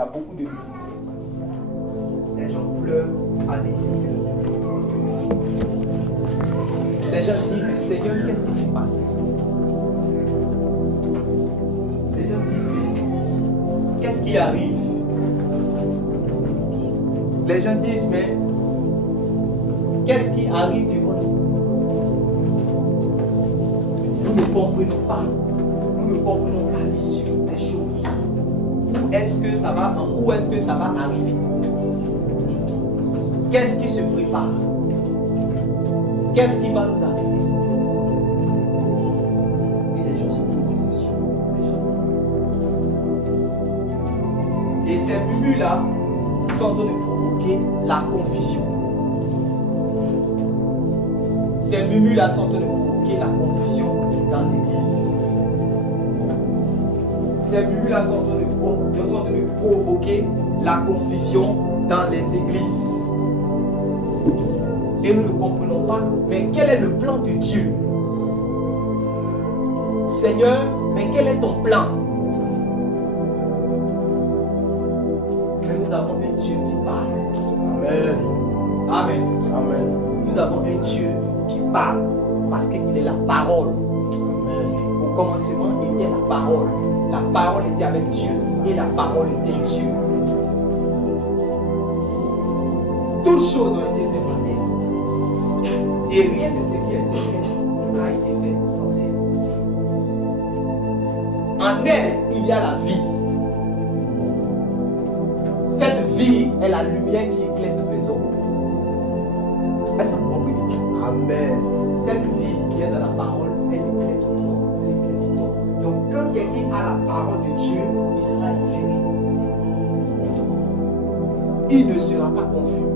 y a beaucoup de... Les gens pleurent à l'intérieur. Les gens disent, mais Seigneur, qu'est-ce qui se passe? Les gens disent, mais Qu'est-ce qui arrive? Les gens disent, mais qu'est-ce qui arrive devant nous? Nous ne comprenons pas. Nous ne comprenons pas l'issue des choses. Où est-ce que ça va, où est-ce que ça va arriver? Qu'est-ce qui se prépare? Qu'est-ce qui va nous arriver? et les gens se posent des questions. Et ces murmures-là sont en train de provoquer la confusion. Ces murmures-là sont en train de provoquer la confusion dans l'église. Ces murmures-là sont en train de provoquer la confusion dans les églises. Et nous ne comprenons pas, mais quel est le plan de Dieu? Seigneur, mais quel est ton plan? Mais nous avons un Dieu qui parle. Amen. Amen. Amen. Nous avons un Dieu qui parle parce qu'il est la parole. Amen. Au commencement, il était la parole. La parole était avec Dieu et la parole était Dieu. Toutes choses ont été faites par elle. Et rien de ce qui a été fait a été fait sans elle. En elle, il y a la vie. Cette vie est la lumière qui éclaire tous les hommes. Est-ce que vous comprenez? Amen. Cette vie qui est dans la parole, elle éclaire tout le monde. Elle éclaire tout le monde. Donc quand quelqu'un a la parole de Dieu, il sera éclairé. Il ne sera pas confus.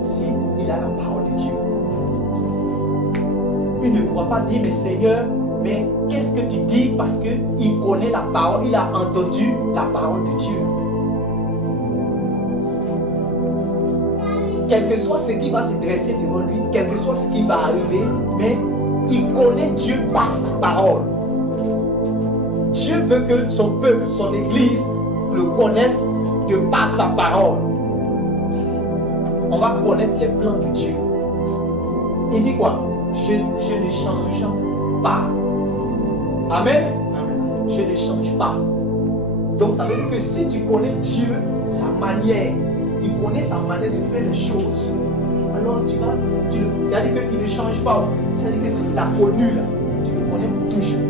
Si il a la parole de Dieu. Il ne pourra pas dire, mais Seigneur, mais qu'est-ce que tu dis? Parce qu'il connaît la parole, il a entendu la parole de Dieu. Quel que soit ce qui va se dresser devant lui, quel que soit ce qui va arriver, mais il connaît Dieu par sa parole. Dieu veut que son peuple, son église, le connaisse que par sa parole. On va connaître les plans de Dieu. Il dit quoi? Je ne change pas. Amen. Je ne change pas. Donc ça veut dire que si tu connais Dieu, sa manière, il connaît sa manière de faire les choses, alors c'est-à-dire qu'il ne change pas. C'est-à-dire que si tu l'as connu là, tu le connais pour toujours.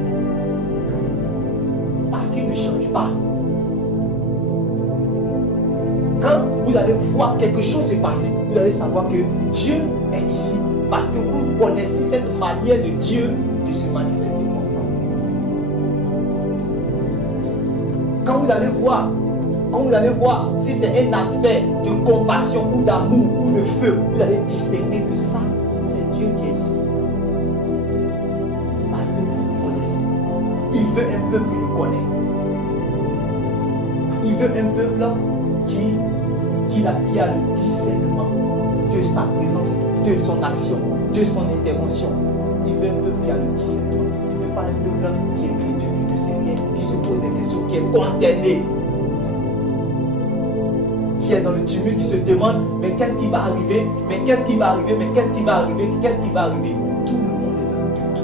Parce qu'il ne change pas. Quand vous allez voir quelque chose se passer, vous allez savoir que Dieu est ici. Parce que vous connaissez cette manière de Dieu de se manifester comme ça. Quand vous allez voir si c'est un aspect de compassion ou d'amour ou de feu, vous allez distinguer que ça, c'est Dieu qui est ici. Parce que vous le connaissez. Il veut un peuple qui le connaît. Il veut un peuple qui a le discernement de sa présence, de son action, de son intervention. Il veut un peuple qui a le discernement. Il ne veut pas un peuple qui est crédule, qui ne sait rien, qui se pose des questions, qui est consterné, qui est dans le tumulte, qui se demande mais qu'est-ce qui va arriver, mais qu'est-ce qui va arriver, mais qu'est-ce qui va arriver, qu'est-ce qui va arriver. Tout le monde est dans le doute.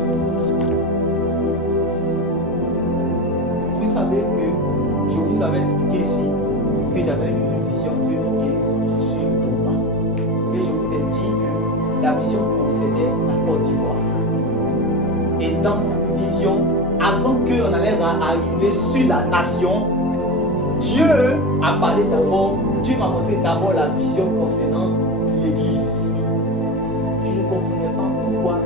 Vous savez que je vous avais expliqué ici que j'avais eu une vision 2015, je ne trompe pas. Et je vous ai dit que la vision concernait la Côte d'Ivoire. Et dans cette vision, avant qu'on allait arriver sur la nation, Dieu a parlé d'abord, Dieu m'a montré d'abord la vision concernant l'Église. Je ne comprenais pas pourquoi.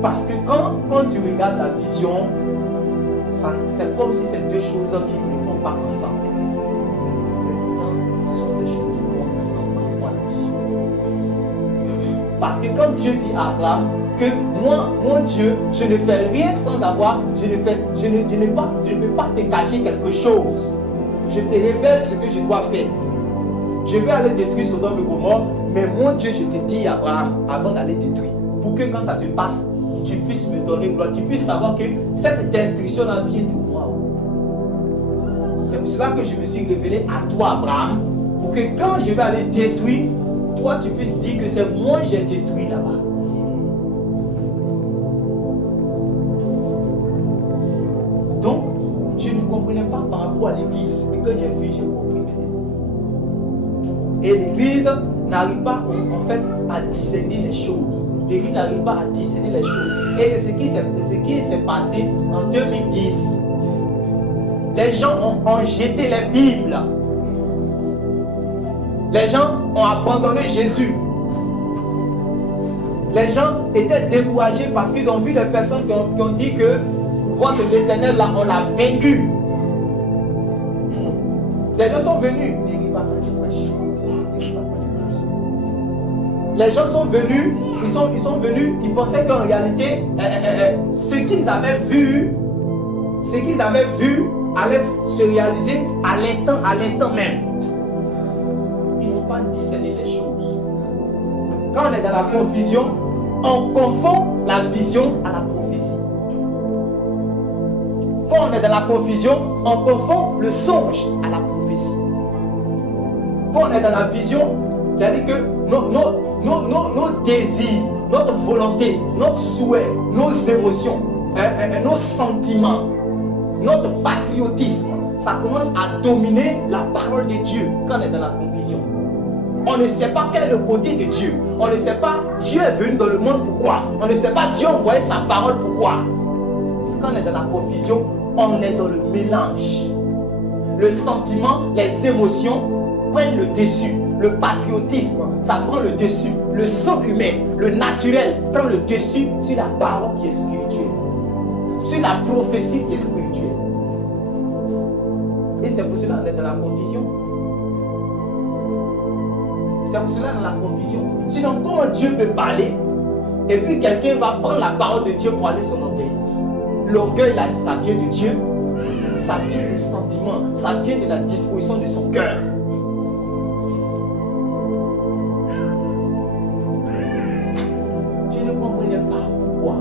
Parce que quand tu regardes la vision, c'est comme si c'est deux choses qui ne vont pas ensemble. Mais pourtant, ce sont des choses qui vont ensemble par rapport à la vision. Parce que quand Dieu dit à Abraham que moi, mon Dieu, je ne fais rien sans avoir, je ne peux pas te cacher quelque chose. Je te révèle ce que je dois faire. Je vais aller détruire Sodome et Gomorrhe, mais mon Dieu, je te dis Abraham, avant d'aller détruire, pour que quand ça se passe, tu puisses me donner gloire, tu puisses savoir que cette destruction-là vient de moi. C'est pour cela que je me suis révélé à toi, Abraham, pour que quand je vais aller détruire, toi tu puisses dire que c'est moi qui j'ai détruit là-bas. Donc, je ne comprenais pas par rapport à l'église, mais quand j'ai vu, j'ai compris maintenant. Et l'église n'arrive pas en fait à discerner les choses. L'église n'arrive pas à discerner les choses. Et c'est ce qui s'est passé en 2010. Les gens ont jeté les Bibles. Les gens ont abandonné Jésus. Les gens étaient découragés parce qu'ils ont vu des personnes qui ont dit que voix de l'Éternel, là, on l'a vaincu. Les gens sont venus. Les gens sont venus, ils sont venus, ils pensaient qu'en réalité, ce qu'ils avaient vu allait se réaliser à l'instant même. Ils n'ont pas discerné les choses. Quand on est dans la confusion, on confond la vision à la prophétie. Quand on est dans la confusion, on confond le songe à la prophétie. Quand on est dans la vision, c'est-à-dire que nos désirs, notre volonté, notre souhait, nos émotions, nos sentiments, notre patriotisme, ça commence à dominer la parole de Dieu quand on est dans la confusion. On ne sait pas quel est le côté de Dieu. On ne sait pas Dieu est venu dans le monde pourquoi. On ne sait pas Dieu a envoyé sa parole pourquoi. Quand on est dans la confusion, on est dans le mélange. Le sentiment, les émotions prennent le dessus. Le patriotisme, ça prend le dessus. Le sang humain, le naturel prend le dessus sur la parole qui est spirituelle. Sur la prophétie qui est spirituelle. Et c'est pour cela qu'on est dans la confusion. C'est pour cela qu'on est dans la confusion. Sinon, comment Dieu peut parler et puis quelqu'un va prendre la parole de Dieu pour aller son orgueil? L'orgueil, là, ça vient de Dieu. Ça vient des sentiments. Ça vient de la disposition de son cœur. Je ne comprenais pas pourquoi.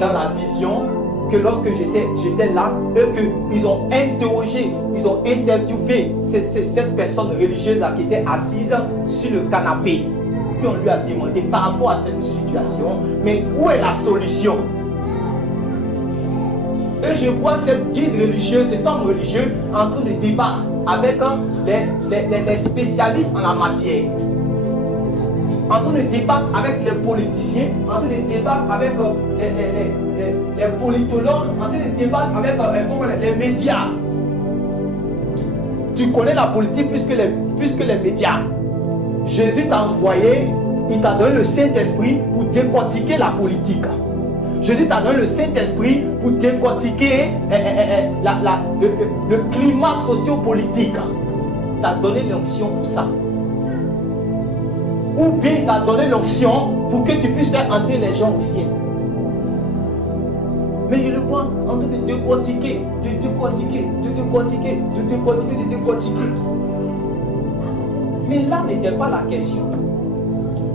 Dans la vision, que lorsque j'étais là, eux, ils ont interrogé, ils ont interviewé cette personne religieuse là qui était assise sur le canapé, qui on lui a demandé par rapport à cette situation, mais où est la solution? Et je vois cette guide religieuse, cet homme religieux en train de débattre avec les spécialistes en la matière, en train de débattre avec les politiciens, en train de débattre avec les politologues, en train de débattre avec les médias. Tu connais la politique plus que les médias. Jésus t'a envoyé, il t'a donné le Saint-Esprit pour décortiquer la politique. Jésus t'a donné le Saint-Esprit pour décortiquer le climat socio-politique. Il t'a donné l'onction pour ça. Ou bien il t'a donné l'onction pour que tu puisses faire entrer les gens au ciel. Mais je le vois en train de décortiquer, de décortiquer. Mais là n'était pas la question.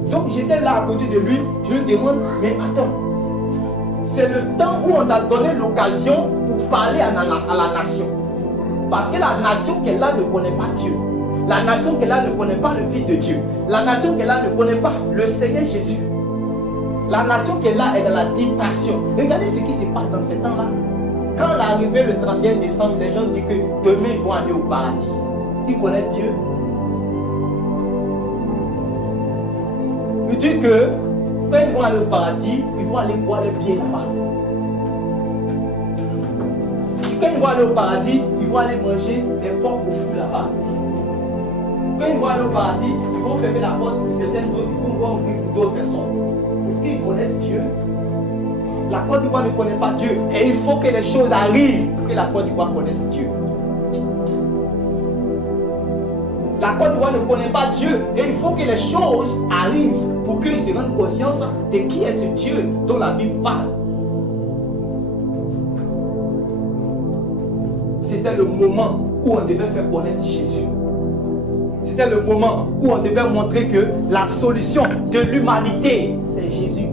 Donc j'étais là à côté de lui, je lui demande, mais attends, c'est le temps où on t'a donné l'occasion pour parler à la nation. Parce que la nation qui est là ne connaît pas Dieu. La nation qui est là ne connaît pas le Fils de Dieu. La nation qui est là ne connaît pas le Seigneur Jésus. La nation qui est là est dans la distraction. Regardez ce qui se passe dans ces temps-là. Quand l'arrivée le 31 décembre, les gens disent que demain ils vont aller au paradis. Ils connaissent Dieu. Ils disent que quand ils vont aller au paradis, ils vont aller boire les biens là-bas. Quand ils vont aller au paradis, ils vont aller manger des porcs au fou là-bas. Quand ils vont aller au paradis, ils vont fermer la porte pour certaines d'autres, ils vont ouvrir pour d'autres personnes. Est-ce qu'ils connaissent Dieu? La Côte d'Ivoire ne connaît pas Dieu. Et il faut que les choses arrivent pour que la Côte d'Ivoire connaisse Dieu. La Côte d'Ivoire ne connaît pas Dieu. Et il faut que les choses arrivent pour qu'ils se rendent conscience de qui est ce Dieu dont la Bible parle. C'était le moment où on devait faire connaître Jésus. C'était le moment où on devait montrer que la solution de l'humanité, c'est Jésus.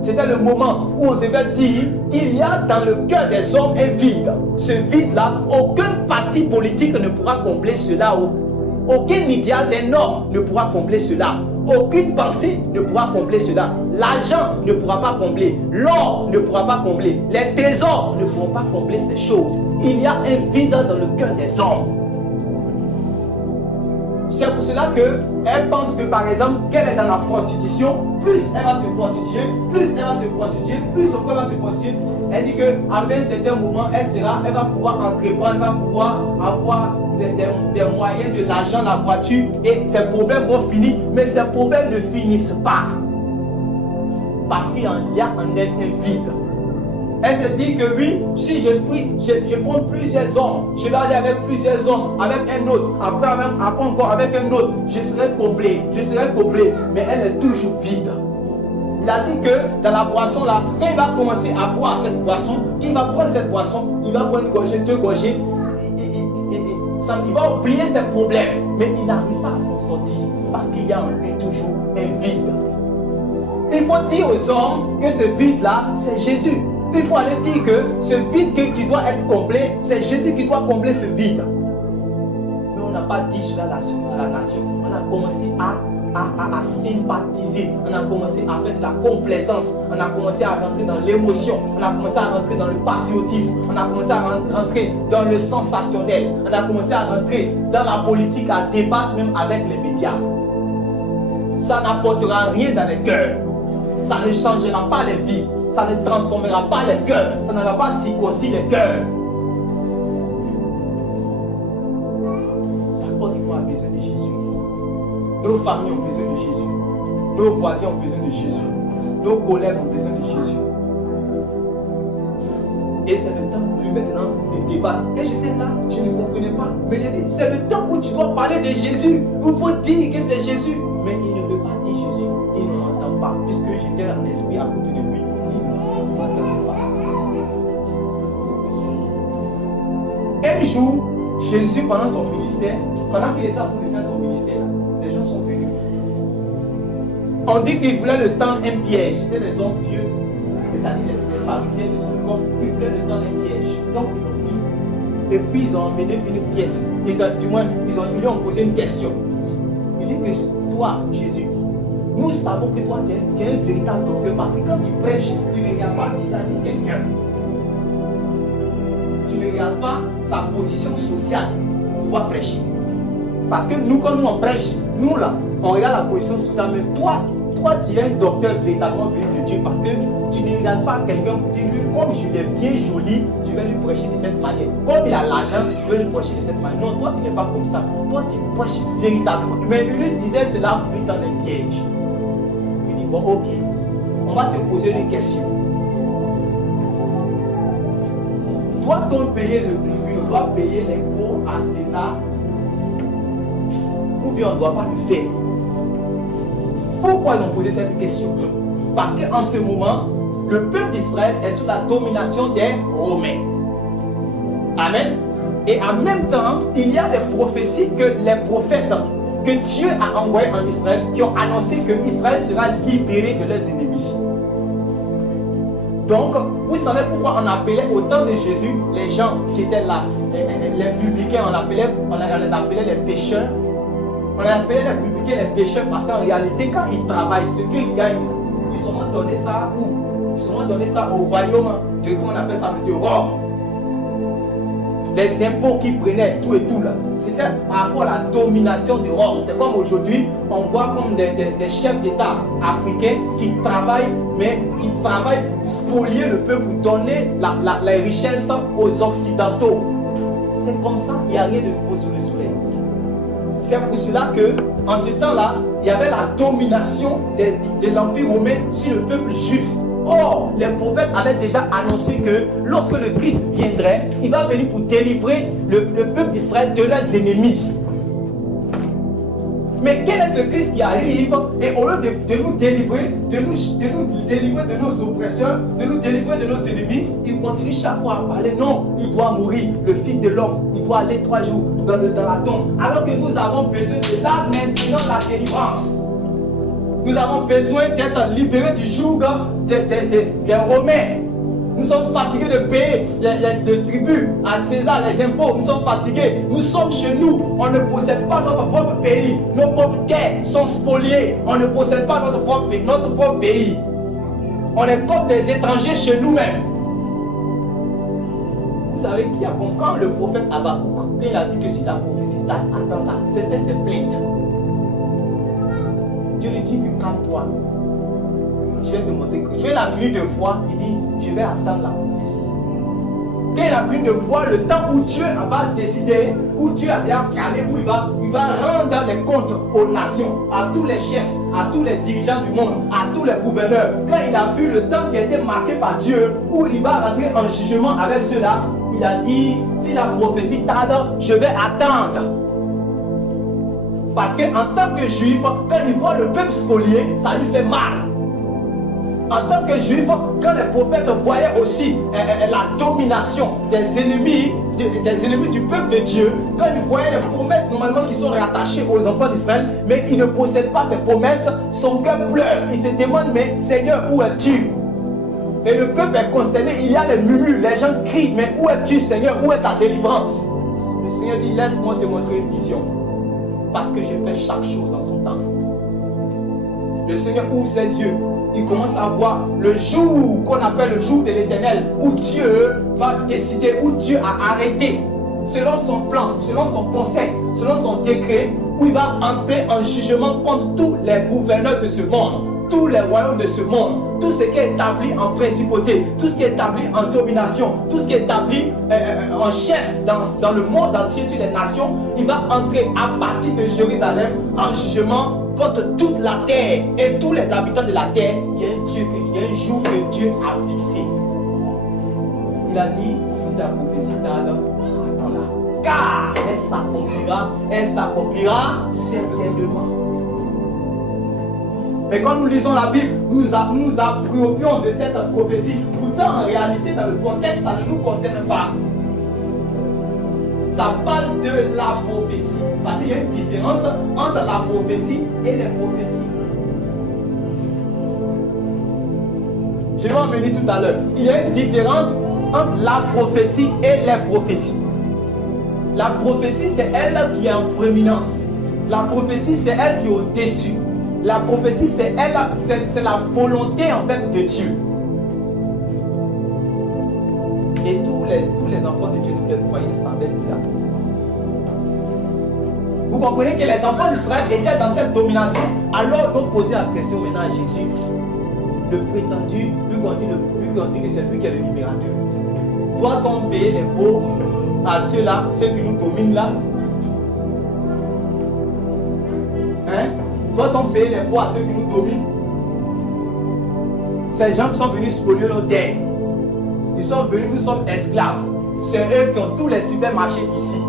C'était le moment où on devait dire qu'il y a dans le cœur des hommes un vide. ce vide-là, aucun parti politique ne pourra combler cela. Aucun idéal des normes ne pourra combler cela. Aucune pensée ne pourra combler cela. L'argent ne pourra pas combler. L'or ne pourra pas combler. Les trésors ne pourront pas combler ces choses. Il y a un vide dans le cœur des hommes. C'est pour cela qu'elle pense que, par exemple, qu'elle est dans la prostitution, plus elle va se prostituer, plus elle va se prostituer, plus son corps va se prostituer. Elle dit qu'à un certain moment, elle va pouvoir entreprendre, elle va pouvoir avoir des moyens, de l'argent, la voiture, et ses problèmes vont finir, mais ces problèmes ne finissent pas. Parce qu'il y a en elle un vide. Elle se dit que oui, si je prends plusieurs hommes, je vais aller avec plusieurs hommes, avec un autre, après encore avec un autre, je serai comblé, mais elle est toujours vide. Il a dit que dans la boisson là, quand il va commencer à boire cette boisson, qu'il va prendre cette boisson, il va prendre une gorgée, deux gorgées, il va oublier ses problèmes, mais il n'arrive pas à s'en sortir, parce qu'il y a en lui toujours un vide. Il faut dire aux hommes que ce vide là, c'est Jésus. Il faut aller dire que ce vide qui doit être comblé, c'est Jésus qui doit combler ce vide. Mais on n'a pas dit cela à la nation. On a commencé à sympathiser. On a commencé à faire de la complaisance. On a commencé à rentrer dans l'émotion. On a commencé à rentrer dans le patriotisme. On a commencé à rentrer dans le sensationnel. On a commencé à rentrer dans la politique, à débattre même avec les médias. Ça n'apportera rien dans les cœurs. Ça ne changera pas les vies. Ça ne transformera pas les cœurs. Ça ne va pas circoncire les cœurs. La Côte d'Ivoire a besoin de Jésus. Nos familles ont besoin de Jésus. Nos voisins ont besoin de Jésus. Nos collègues ont besoin de Jésus. Et c'est le temps pour lui maintenant de débattre. Et j'étais là, je ne comprenais pas. Mais il a dit, c'est le temps où tu dois parler de Jésus. Il faut dire que c'est Jésus. Mais il ne veut pas dire Jésus. Il ne m'entend pas. Puisque j'étais dans l'esprit à côté de lui. Un jour, Jésus, pendant son ministère, pendant qu'il était en train de faire son ministère, les gens sont venus. On dit qu'il voulait le tendre un piège. C'était des hommes pieux, c'est-à-dire les pharisiens de son corps, qui voulaient le tendre un piège. Donc ils l'ont pris. Et puis ils ont emmené une pièce. Ils lui ont posé une question. Il dit que toi, Jésus, nous savons que toi, tu es un véritable docteur, parce que quand tu prêches, tu ne regardes pas le visage de quelqu'un. Tu ne regardes pas sa position sociale pour pouvoir prêcher. Parce que nous, quand nous on prêche, nous là, on regarde la position sociale, mais toi, tu es un docteur véritablement venu de Dieu, parce que tu ne regardes pas quelqu'un pour dire, lui, comme je l'ai bien joli, je vais lui prêcher de cette manière. Comme il a l'argent, je vais lui prêcher de cette manière. Non, toi, tu n'es pas comme ça. Toi, tu prêches véritablement. Mais il lui disait cela pour lui tendre un piège. Il dit, bon, ok, on va te poser une question. Doit-on payer le tribut, on doit payer l'impôt à César, ou bien on ne doit pas le faire? Pourquoi ils ont posé cette question? Parce qu'en ce moment, le peuple d'Israël est sous la domination des Romains. Amen. Et en même temps, il y a des prophéties que les prophètes que Dieu a envoyés en Israël, qui ont annoncé que Israël sera libéré de leurs ennemis. Donc, vous savez pourquoi on appelait au temps de Jésus les gens qui étaient là, les publicains, on les appelait les pécheurs. On appelait les publicains les pécheurs parce qu'en réalité, quand ils travaillent, ce qu'ils gagnent, ils sont donné ça où? Ils sont donné ça au royaume de, comment on appelle ça, de Rome. Les impôts qu'ils prenaient, tout et tout là, c'était par rapport à la domination de Rome. C'est comme aujourd'hui, on voit comme des chefs d'État africains qui travaillent, mais qui travaillent pour spolier le peuple, pour donner la richesse aux Occidentaux. C'est comme ça, il n'y a rien de nouveau sous le soleil. C'est pour cela que, en ce temps-là, il y avait la domination de l'Empire romain sur le peuple juif. Or, les prophètes avaient déjà annoncé que lorsque le Christ viendrait, il va venir pour délivrer le peuple d'Israël de leurs ennemis. Mais quel est ce Christ qui arrive et au lieu de nous délivrer, de nous délivrer de nos oppresseurs, de nous délivrer de nos ennemis, il continue chaque fois à parler, non, il doit mourir, le Fils de l'homme, il doit aller 3 jours dans la tombe. Alors que nous avons besoin de là maintenant la délivrance. Nous avons besoin d'être libérés du joug des Romains. Nous sommes fatigués de payer les tributs à César, les impôts. Nous sommes fatigués. Nous sommes chez nous. On ne possède pas notre propre pays. Nos propres terres sont spoliées. On ne possède pas notre propre pays. On est comme des étrangers chez nous-mêmes. Vous savez qu'il y a bon, quand le prophète Habakkuk, quand il a dit que si la prophétie tarde, attends-la, c'était ses plaintes. Dieu lui dit que calme-toi. Je vais te montrer que tu es la venue de voir. Il dit, je vais attendre la prophétie. Quand il a venue de voir le temps où Dieu va décider, où Dieu a déjà calé, où il va rendre des comptes aux nations, à tous les chefs, à tous les dirigeants du monde, à tous les gouverneurs. Quand il a vu le temps qui a été marqué par Dieu, où il va rentrer en jugement avec ceux-là, il a dit, si la prophétie tarde, je vais attendre. Parce qu'en tant que juif, quand il voit le peuple spolié, ça lui fait mal. En tant que juif, quand les prophètes voyaient aussi la domination des ennemis du peuple de Dieu, quand ils voyaient les promesses normalement qui sont rattachées aux enfants d'Israël, mais ils ne possèdent pas ces promesses, son cœur pleure. Il se demande, mais Seigneur, où es-tu? Et le peuple est consterné, il y a les murmures, les gens crient, mais où es-tu Seigneur? Où est ta délivrance? Le Seigneur dit, laisse-moi te montrer une vision. Parce que j'ai fait chaque chose en son temps. Le Seigneur ouvre ses yeux. Il commence à voir le jour qu'on appelle le jour de l'Éternel, où Dieu va décider, où Dieu a arrêté, selon son plan, selon son conseil, selon son décret, où il va entrer en jugement contre tous les gouverneurs de ce monde, tous les royaumes de ce monde, tout ce qui est établi en principauté, tout ce qui est établi en domination, tout ce qui est établi en chef dans le monde entier, sur les nations. Il va entrer à partir de Jérusalem en jugement contre toute la terre et tous les habitants de la terre. Il y a un jour que Dieu a fixé. Il a dit, si la prophétie tarde, attends-la, car elle s'accomplira certainement. Mais quand nous lisons la Bible, nous nous approprions de cette prophétie. Pourtant, en réalité, dans le contexte, ça ne nous concerne pas. Ça parle de la prophétie. Parce qu'il y a une différence entre la prophétie et les prophéties. Je vais en venir tout à l'heure. Il y a une différence entre la prophétie et les prophéties. La prophétie, c'est elle qui est en prééminence. La prophétie, c'est elle qui est au-dessus. La prophétie, c'est la volonté en fait de Dieu. Et tous les enfants de Dieu, tous les croyants savaient cela. Vous comprenez que les enfants d'Israël étaient dans cette domination. Alors ils vont poser la question maintenant à Jésus, le prétendu, lui qu'on dit que c'est lui qui est le libérateur. Doit-on payer les pots à ceux-là, ceux qui nous dominent là? Hein? Doit-on payer les pots à ceux qui nous dominent? Ces gens qui sont venus spolier nos terres. Ils sont venus, nous sommes esclaves. C'est eux qui ont tous les supermarchés d'ici.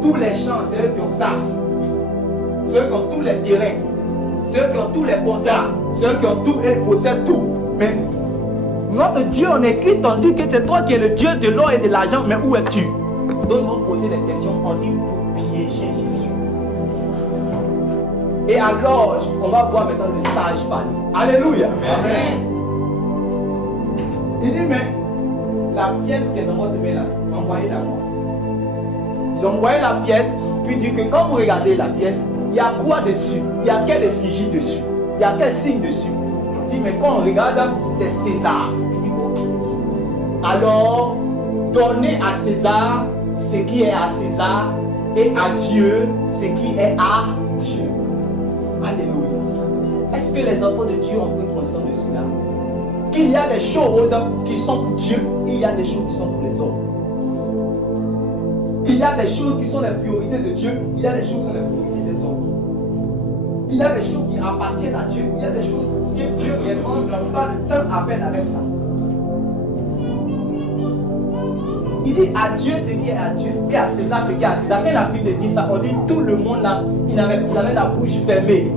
Tous les champs, c'est eux qui ont ça. C'est eux qui ont tous les terrains. C'est eux qui ont tous les contrats. C'est eux qui ont tout et ils possèdent tout. Mais notre Dieu, on écrit, on dit que c'est toi qui es le Dieu de l'or et de l'argent. Mais où es-tu? Donc ils vont poser des questions. On dit pour piéger Jésus. Et alors, on va voir maintenant le sage parler. Alléluia. Amen. Il dit, mais la pièce qui est dans votre main là, envoyez-la moi. Ils ont envoyé la pièce, puis il dit que quand vous regardez la pièce, il y a quoi dessus? Il y a quelle effigie dessus? Il y a quel signe dessus? Il dit, mais quand on regarde, c'est César. Il dit, ok. Alors, donnez à César ce qui est à César et à Dieu ce qui est à Dieu. Alléluia. Est-ce que les enfants de Dieu ont pris conscience de cela? Qu'il y a des choses qui sont pour Dieu, il y a des choses qui sont pour les hommes. Il y a des choses qui sont les priorités de Dieu, il y a des choses qui sont les priorités des hommes. Il y a des choses qui appartiennent à Dieu, il y a des choses que Dieu vraiment n'a pas le temps à peine avec ça. Il dit à Dieu ce qui est à Dieu et à César ce qui est à César. Quand la Bible dit ça, on dit tout le monde là, il avait la bouche fermée.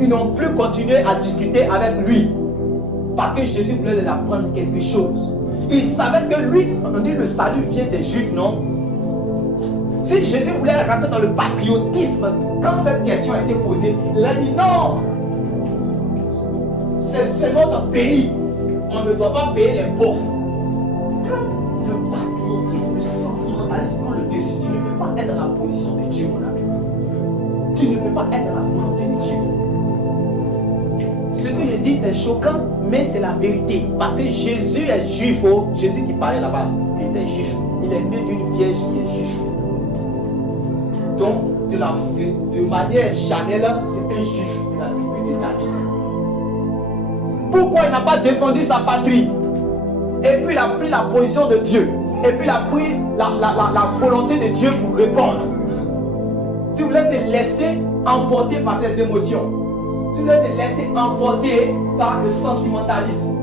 Ils n'ont plus continué à discuter avec lui. Parce que Jésus voulait leur apprendre quelque chose. Il savait que lui, on dit le salut vient des Juifs, non? Si Jésus voulait rentrer dans le patriotisme, quand cette question a été posée, il a dit non. C'est notre pays. on ne doit pas payer l'impôt. Quand le patriotisme, le sentimentalisme prend le dessus, tu ne peux pas être dans la position de Dieu, mon ami. Tu ne peux pas être dans la volonté de Dieu. Ce que je dis, c'est choquant, mais c'est la vérité. Parce que Jésus est juif. Oh. Jésus qui parlait là-bas, il était juif. Il est né d'une vierge qui est juif. Donc, de manière charnelle, c'est un juif de la tribu de David. Pourquoi il n'a pas défendu sa patrie? Et puis il a pris la position de Dieu. Et puis il a pris la volonté de Dieu pour répondre. Si vous voulez se laisser emporter par ses émotions, si vous voulez se laisser emporter par le sentimentalisme,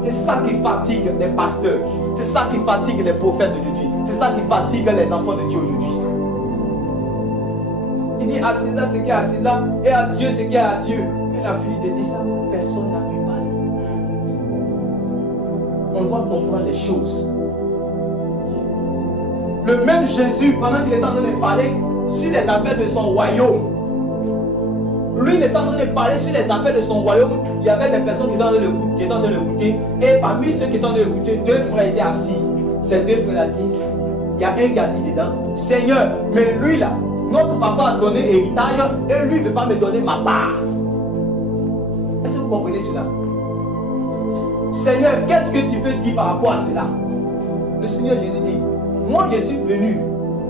c'est ça qui fatigue les pasteurs. C'est ça qui fatigue les prophètes d'aujourd'hui. C'est ça qui fatigue les enfants de Dieu aujourd'hui. Il dit à César ce qui est à César et à Dieu ce qui est à Dieu. Il a fini de dire ça. Personne n'a pu parler. On doit comprendre les choses. Le même Jésus, pendant qu'il est en train de parler sur les affaires de son royaume, lui, il est en train de parler sur les affaires de son royaume. Il y avait des personnes qui étaient en train de l'écouter. Et parmi ceux qui étaient en train de l'écouter, deux frères étaient assis. Ces deux frères-là disent, il y a un qui a dit dedans, Seigneur, mais lui là, notre papa a donné héritage et lui ne veut pas me donner ma part. Est-ce que vous comprenez cela? Seigneur, qu'est-ce que tu veux dire par rapport à cela? Le Seigneur Jésus dit, moi je suis venu,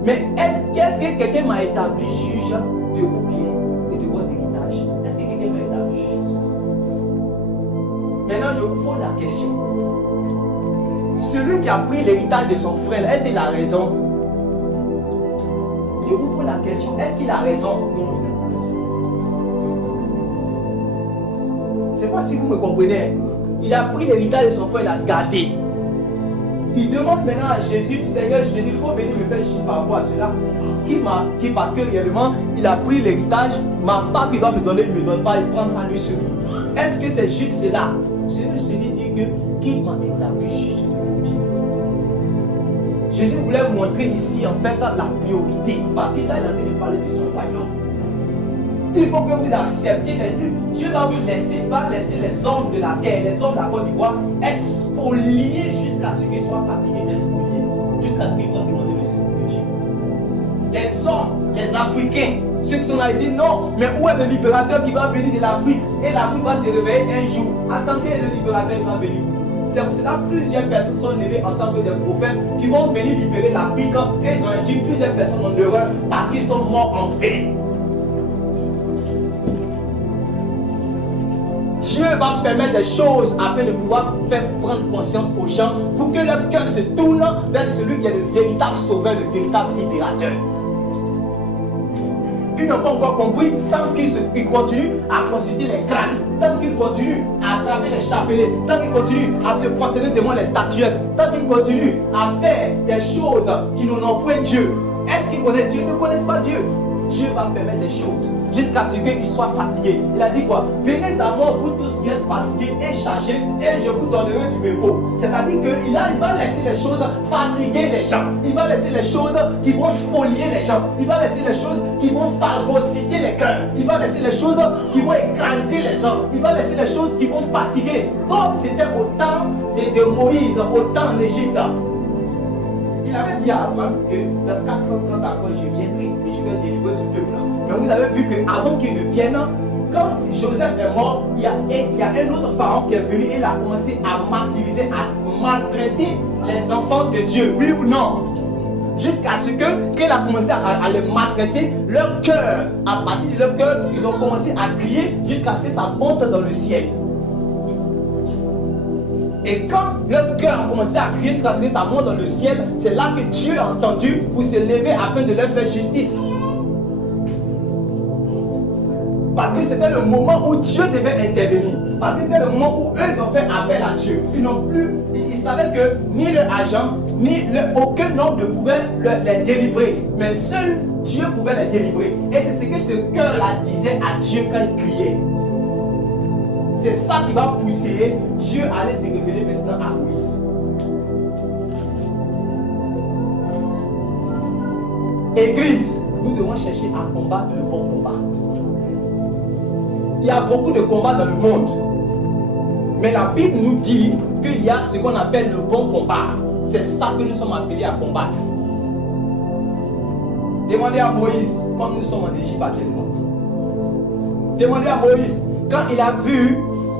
mais qu'est-ce que quelqu'un m'a établi juge de vos biens et de votre héritage? Est-ce que quelqu'un m'a établi juge de ça? Maintenant je vous pose la question. Celui qui a pris l'héritage de son frère, est-ce qu'il a raison? Je vous pose la question, est-ce qu'il a raison? Non. Je ne sais pas si vous me comprenez. Il a pris l'héritage de son frère, il l'a gardé. Il demande maintenant à Jésus, Seigneur Jésus, il faut venir me faire chier par rapport à cela. Parce que réellement, il a pris l'héritage, ma part qu'il doit me donner, il ne me donne pas, il prend ça lui seul. Est-ce que c'est juste cela? Jésus dit que qui m'a établi juge de vos vies? Jésus voulait montrer ici en fait la priorité. Parce qu'il a entendu parler de son royaume. Il faut que vous acceptiez les deux. Dieu va vous laisser, les hommes de la terre, les hommes de la Côte d'Ivoire, expolier jusqu'à ce qu'ils soient fatigués d'expolier. Jusqu'à ce qu'ils vont demander le secours de Dieu. Les hommes, les Africains, ceux qui sont là, ils disent non, mais où est le libérateur qui va venir de l'Afrique? Et l'Afrique va se réveiller un jour. Attendez, le libérateur il va venir pour vous. C'est pour cela que plusieurs personnes sont levées en tant que des prophètes qui vont venir libérer l'Afrique. Et ils ont dit plusieurs personnes en erreur parce qu'ils sont morts en vain. Dieu va permettre des choses afin de pouvoir faire prendre conscience aux gens pour que leur cœur se tourne vers celui qui est le véritable sauveur, le véritable libérateur. Ils n'ont pas encore compris tant qu'ils continuent à consulter les crânes, tant qu'ils continuent à attraper les chapelets, tant qu'ils continuent à se prosterner devant les statuettes, tant qu'ils continuent à faire des choses qui n'ont point Dieu. Est-ce qu'ils connaissent Dieu? Ils ne connaissent pas Dieu. Dieu va permettre des choses jusqu'à ce qu'ils soient fatigués. Il a dit quoi? Venez à moi, vous tous qui êtes fatigués et chargés, et je vous donnerai du repos. C'est-à-dire qu'il va laisser les choses fatiguer les gens. Il va laisser les choses qui vont spolier les gens. Il va laisser les choses qui vont phagocyter les cœurs. Il va laisser les choses qui vont écraser les gens. Il va laisser les choses qui vont fatiguer. Comme c'était au temps de Moïse, au temps d'Égypte. Il avait dit à Abraham que dans 430 après je viendrai et je vais délivrer ce peuple-là. Mais vous avez vu qu'avant qu'il ne vienne, quand Joseph est mort, il y a un autre pharaon qui est venu et il a commencé à martyriser, à maltraiter les enfants de Dieu, oui ou non? Jusqu'à ce qu'il a commencé à les maltraiter, leur cœur, à partir de leur cœur, ils ont commencé à crier jusqu'à ce que ça monte dans le ciel. Et quand leur cœur a commencé à crier jusqu'à ce que ça monte dans le ciel, c'est là que Dieu a entendu pour se lever afin de leur faire justice. Parce que c'était le moment où Dieu devait intervenir. Parce que c'était le moment où eux ils ont fait appel à Dieu. Ils savaient que ni leur agent, ni aucun homme ne pouvait les délivrer. Mais seul Dieu pouvait les délivrer. Et c'est ce que ce cœur-là disait à Dieu quand il criait. C'est ça qui va pousser Dieu à aller se révéler maintenant à Moïse. Église, nous devons chercher à combattre le bon combat. Il y a beaucoup de combats dans le monde. Mais la Bible nous dit qu'il y a ce qu'on appelle le bon combat. C'est ça que nous sommes appelés à combattre. Demandez à Moïse, quand nous sommes en Égypte actuellement. Demandez à Moïse, quand il a vu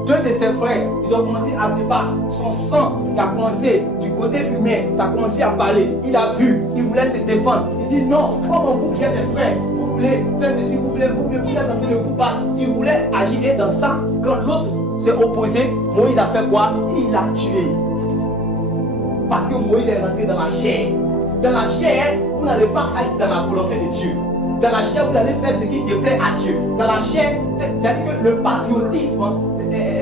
deux de ses frères, ils ont commencé à se battre. Son sang, il a commencé du côté humain, ça a commencé à parler. Il a vu, il voulait se défendre. Il dit non, comment vous qui êtes des frères, vous voulez faire ceci, vous êtes en train de vous battre. Il voulait agir et dans ça, quand l'autre s'est opposé, Moïse a fait quoi? Il l'a tué. Parce que Moïse est rentré dans la chair. Dans la chair, vous n'allez pas être dans la volonté de Dieu. Dans la chair, vous allez faire ce qui déplaît à Dieu. Dans la chair, c'est-à-dire que le patriotisme,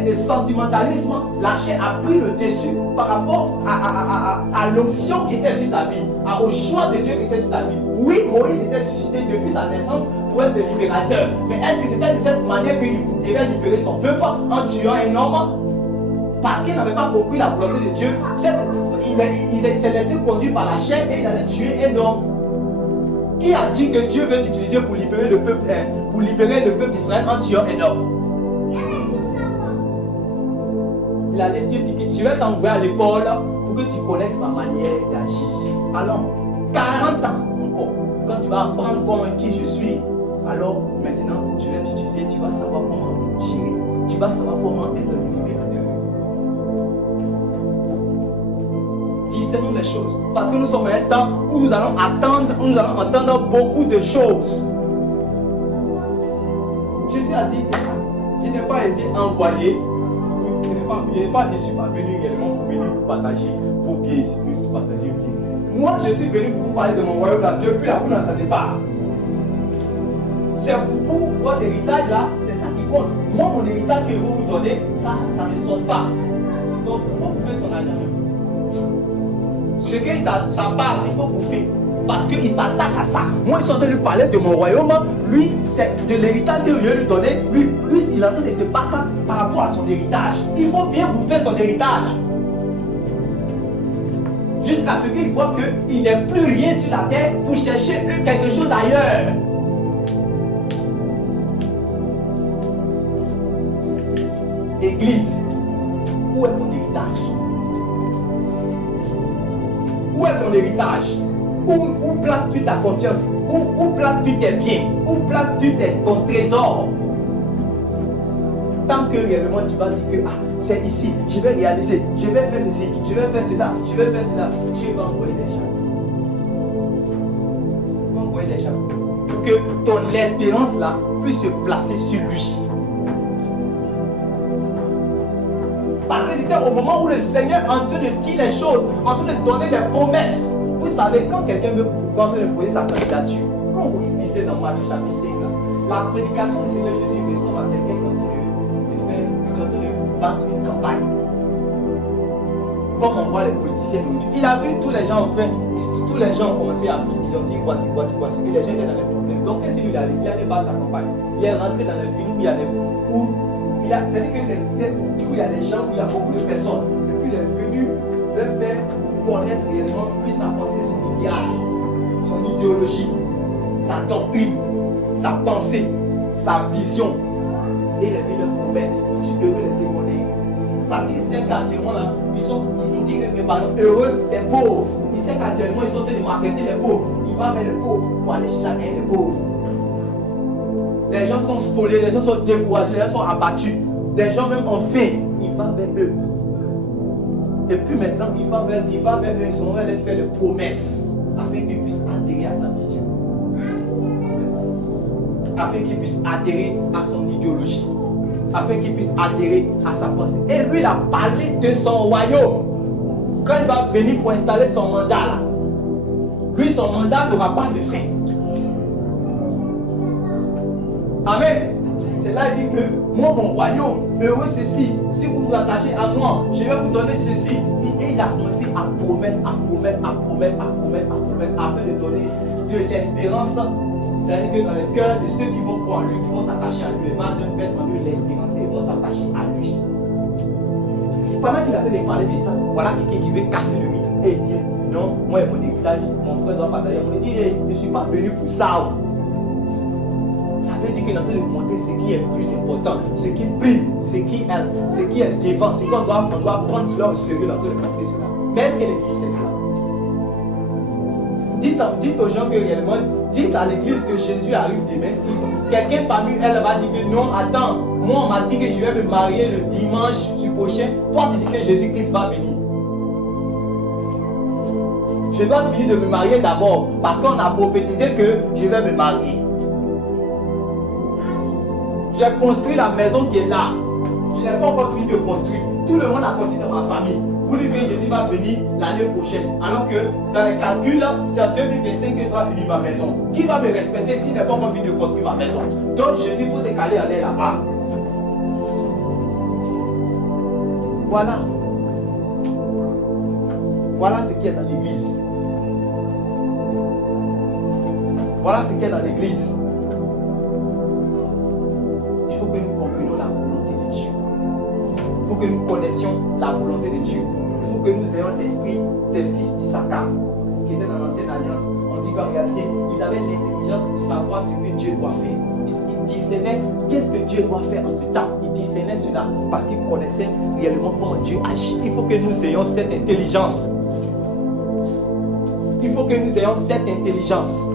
le sentimentalisme, la chair a pris le dessus par rapport à l'onction qui était sur sa vie, au choix de Dieu qui était sur sa vie. Oui, Moïse était suscité depuis sa naissance pour être le libérateur. Mais est-ce que c'était de cette manière qu'il devait libérer son peuple en tuant un homme? Parce qu'il n'avait pas compris la volonté de Dieu. Il s'est laissé conduire par la chair et il allait tuer un homme. Qui a dit que Dieu veut t'utiliser pour libérer le peuple d'Israël en tuant un homme? Il allait dire que je vais t'envoyer à l'école pour que tu connaisses ma manière d'agir. Alors, 40 ans encore, quand tu vas apprendre comment qui je suis, alors maintenant je vais t'utiliser, tu vas savoir comment gérer, tu vas savoir comment être le libérateur. Discernons les choses, parce que nous sommes à un temps où nous allons entendre beaucoup de choses. Jésus a dit que je n'ai pas été envoyé. Je ne suis pas venu réellement pour venir vous partager vos biens ici, pour vous partager vos biens. Moi, je suis venu pour vous parler de mon royaume là. Depuis là, vous n'entendez pas. C'est pour vous, votre héritage là, c'est ça qui compte. Moi, mon héritage que je vais vous donner, ça ne sort pas. Donc, il faut bouffer son argent. Ce que ça parle, il faut bouffer. Parce qu'il s'attache à ça. Moi, ils sont en train de lui parler de mon royaume. Lui, c'est de l'héritage que je viens lui donner. Lui, plus il est en train de se battre par rapport à son héritage. Il faut bien bouffer son héritage. Jusqu'à ce qu'il voit qu'il n'est plus rien sur la terre pour chercher quelque chose ailleurs. Église, où est ton héritage? Où est ton héritage? Où places-tu ta confiance? Où places-tu tes biens? Où places-tu ton trésor? Tant que réellement tu vas dire que c'est ici, je vais réaliser, je vais faire ceci, je vais faire cela, je vais faire cela, Dieu va envoyer des gens. Il va envoyer des gens. Pour que ton espérance là puisse se placer sur lui. Parce que c'était au moment où le Seigneur est en train de dire les choses, en train de donner des promesses. Vous savez, quand quelqu'un veut poser sa candidature, quand vous lisez dans Matthieu chapitre 5, la prédication du Seigneur Jésus ressemble à quelqu'un qui est en train de battre une campagne. Comme on voit les politiciens aujourd'hui. Il a vu tous les gens ont fait, tous les gens ont commencé à ils ont dit voici, que les gens étaient dans les problèmes. Donc qu'est-ce qu'il allait? Il allait battre sa campagne. Il est rentré dans les villes où il y a les. C'est-à-dire que c'est où il y a les gens, où il y a beaucoup de personnes. Et puis il est venu leur faire connaître réellement lui sa pensée, son idéal, son idéologie, sa doctrine, sa pensée, sa vision. Et il est venu leur promettre, tu heureux les témoigner. Parce qu'il sait qu'actuellement là, il dit heureux les pauvres. Il sait qu'actuellement ils sont en train de marketer les pauvres. Il va vers les pauvres pour aller chez chacun les pauvres. Les gens sont spoliés, les gens sont découragés, les gens sont abattus. Les gens même ont faim, il va vers eux. Et puis maintenant, il va vers eux, ils va leur faire les promesses afin qu'ils puissent adhérer à sa vision. Afin qu'ils puissent adhérer à son idéologie. Afin qu'ils puissent adhérer à sa pensée. Et lui, il a parlé de son royaume. Quand il va venir pour installer son mandat là, lui, son mandat n'aura pas de fin. Amen. C'est là qu'il dit que moi, mon royaume, heureux ceci. Si vous vous attachez à moi, je vais vous donner ceci. Et il a commencé à promettre, afin de donner de l'espérance. C'est-à-dire que dans le cœur de ceux qui vont croire en lui, qui vont s'attacher à lui, il va mettre en lui l'espérance et ils vont s'attacher à lui. Pendant qu'il a fait de parler de ça, voilà quelqu'un qui veut casser le mythe. Et il dit, non, moi et mon héritage, mon frère doit partager. Il dit, hey, je ne suis pas venu pour ça. ça veut dire qu'il est en train de montrer ce qui est plus important, ce qui prime, ce qui est devant, ce qu'on doit prendre cela au sérieux, en train de montrer cela. Mais est-ce que l'église sait cela? Dites aux gens que réellement, dites à l'église que Jésus arrive demain. Quelqu'un parmi elles va dire que non, attends, moi on m'a dit que je vais me marier le dimanche du prochain. Toi tu dis que Jésus-Christ va venir. Je dois finir de me marier d'abord parce qu'on a prophétisé que je vais me marier. J'ai construit la maison qui est là. Je n'ai pas encore fini de construire. Tout le monde a construit dans ma famille. Vous dites que Jésus va venir l'année prochaine. Alors que dans les calculs, c'est en 2025 que je dois finir ma maison. Qui va me respecter s'il n'est pas encore fini de construire ma maison? Donc Jésus, il faut décaler aller là-bas. Voilà. Voilà ce qui est dans l'église. Voilà ce qui est dans l'église. Il faut que nous comprenions la volonté de Dieu. Il faut que nous connaissions la volonté de Dieu. Il faut que nous ayons l'esprit des fils d'Issachar qui étaient dans l'ancienne alliance. On dit qu'en réalité, ils avaient l'intelligence de savoir ce que Dieu doit faire. Ils discernaient qu'est-ce que Dieu doit faire en ce temps. Ils discernaient cela parce qu'ils connaissaient réellement comment Dieu agit. Il faut que nous ayons cette intelligence. Il faut que nous ayons cette intelligence.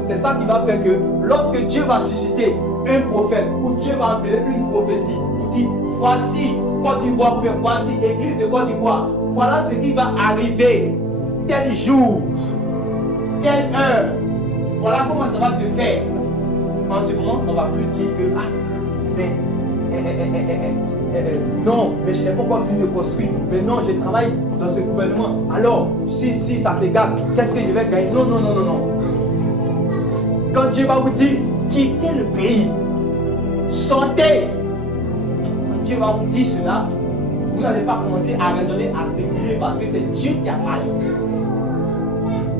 C'est ça qui va faire que lorsque Dieu va susciter un prophète ou Dieu va enlever une prophétie, il dit voici Côte d'Ivoire ou bien voici Église de Côte d'Ivoire, voilà ce qui va arriver tel jour, telle heure, voilà comment ça va se faire. En ce moment, on ne va plus dire que non, mais je n'ai pas encore fini de construire. Mais non, je travaille dans ce gouvernement. Alors, si ça s'égale, qu'est-ce que je vais gagner? Non, non, non, non, non. Quand Dieu va vous dire, quittez le pays, sortez. Quand Dieu va vous dire cela, vous n'allez pas commencer à raisonner, à spéculer parce que c'est Dieu qui a parlé.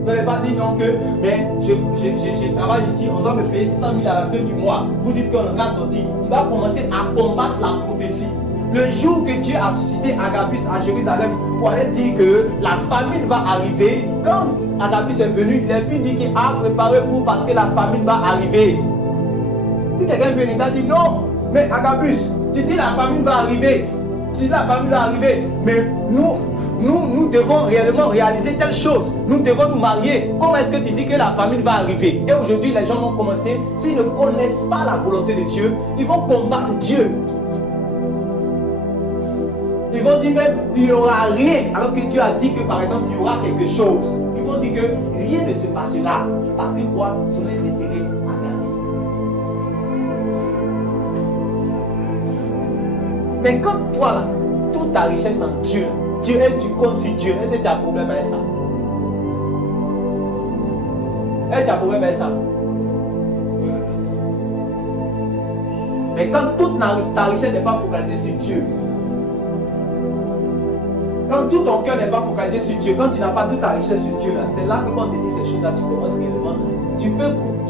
Vous n'allez pas dire non que, mais je travaille ici, on doit me payer 600 000 à la fin du mois. Vous dites qu'on n'a qu'à sortir. Tu vas commencer à combattre la prophétie. Le jour que Dieu a suscité Agabus à Jérusalem pour aller dire que la famine va arriver, quand Agabus est venu, il est venu dire qu'il a préparé-vous parce que la famine va arriver. Si quelqu'un vient et t'a dit non, mais Agabus, tu dis la famine va arriver, tu dis la famine va arriver, mais nous devons réellement réaliser telle chose, nous devons nous marier. Comment est-ce que tu dis que la famine va arriver? Et aujourd'hui, les gens vont commencer, s'ils ne connaissent pas la volonté de Dieu, ils vont combattre Dieu. Ils vont dire même il n'y aura rien, alors que Dieu a dit que par exemple il y aura quelque chose. Ils vont dire que rien ne se passera parce que quoi? Sont les intérêts à garder. Mais quand toi là, toute ta richesse en Dieu, Dieu et tu comptes sur Dieu, est-ce que tu as un problème avec ça? Est-ce que tu as un problème avec ça? Mais quand toute ta richesse n'est pas focalisée sur Dieu, quand tout ton cœur n'est pas focalisé sur Dieu, quand tu n'as pas toute ta richesse sur Dieu, c'est là que quand on te dit ces choses-là, tu commences réellement, tu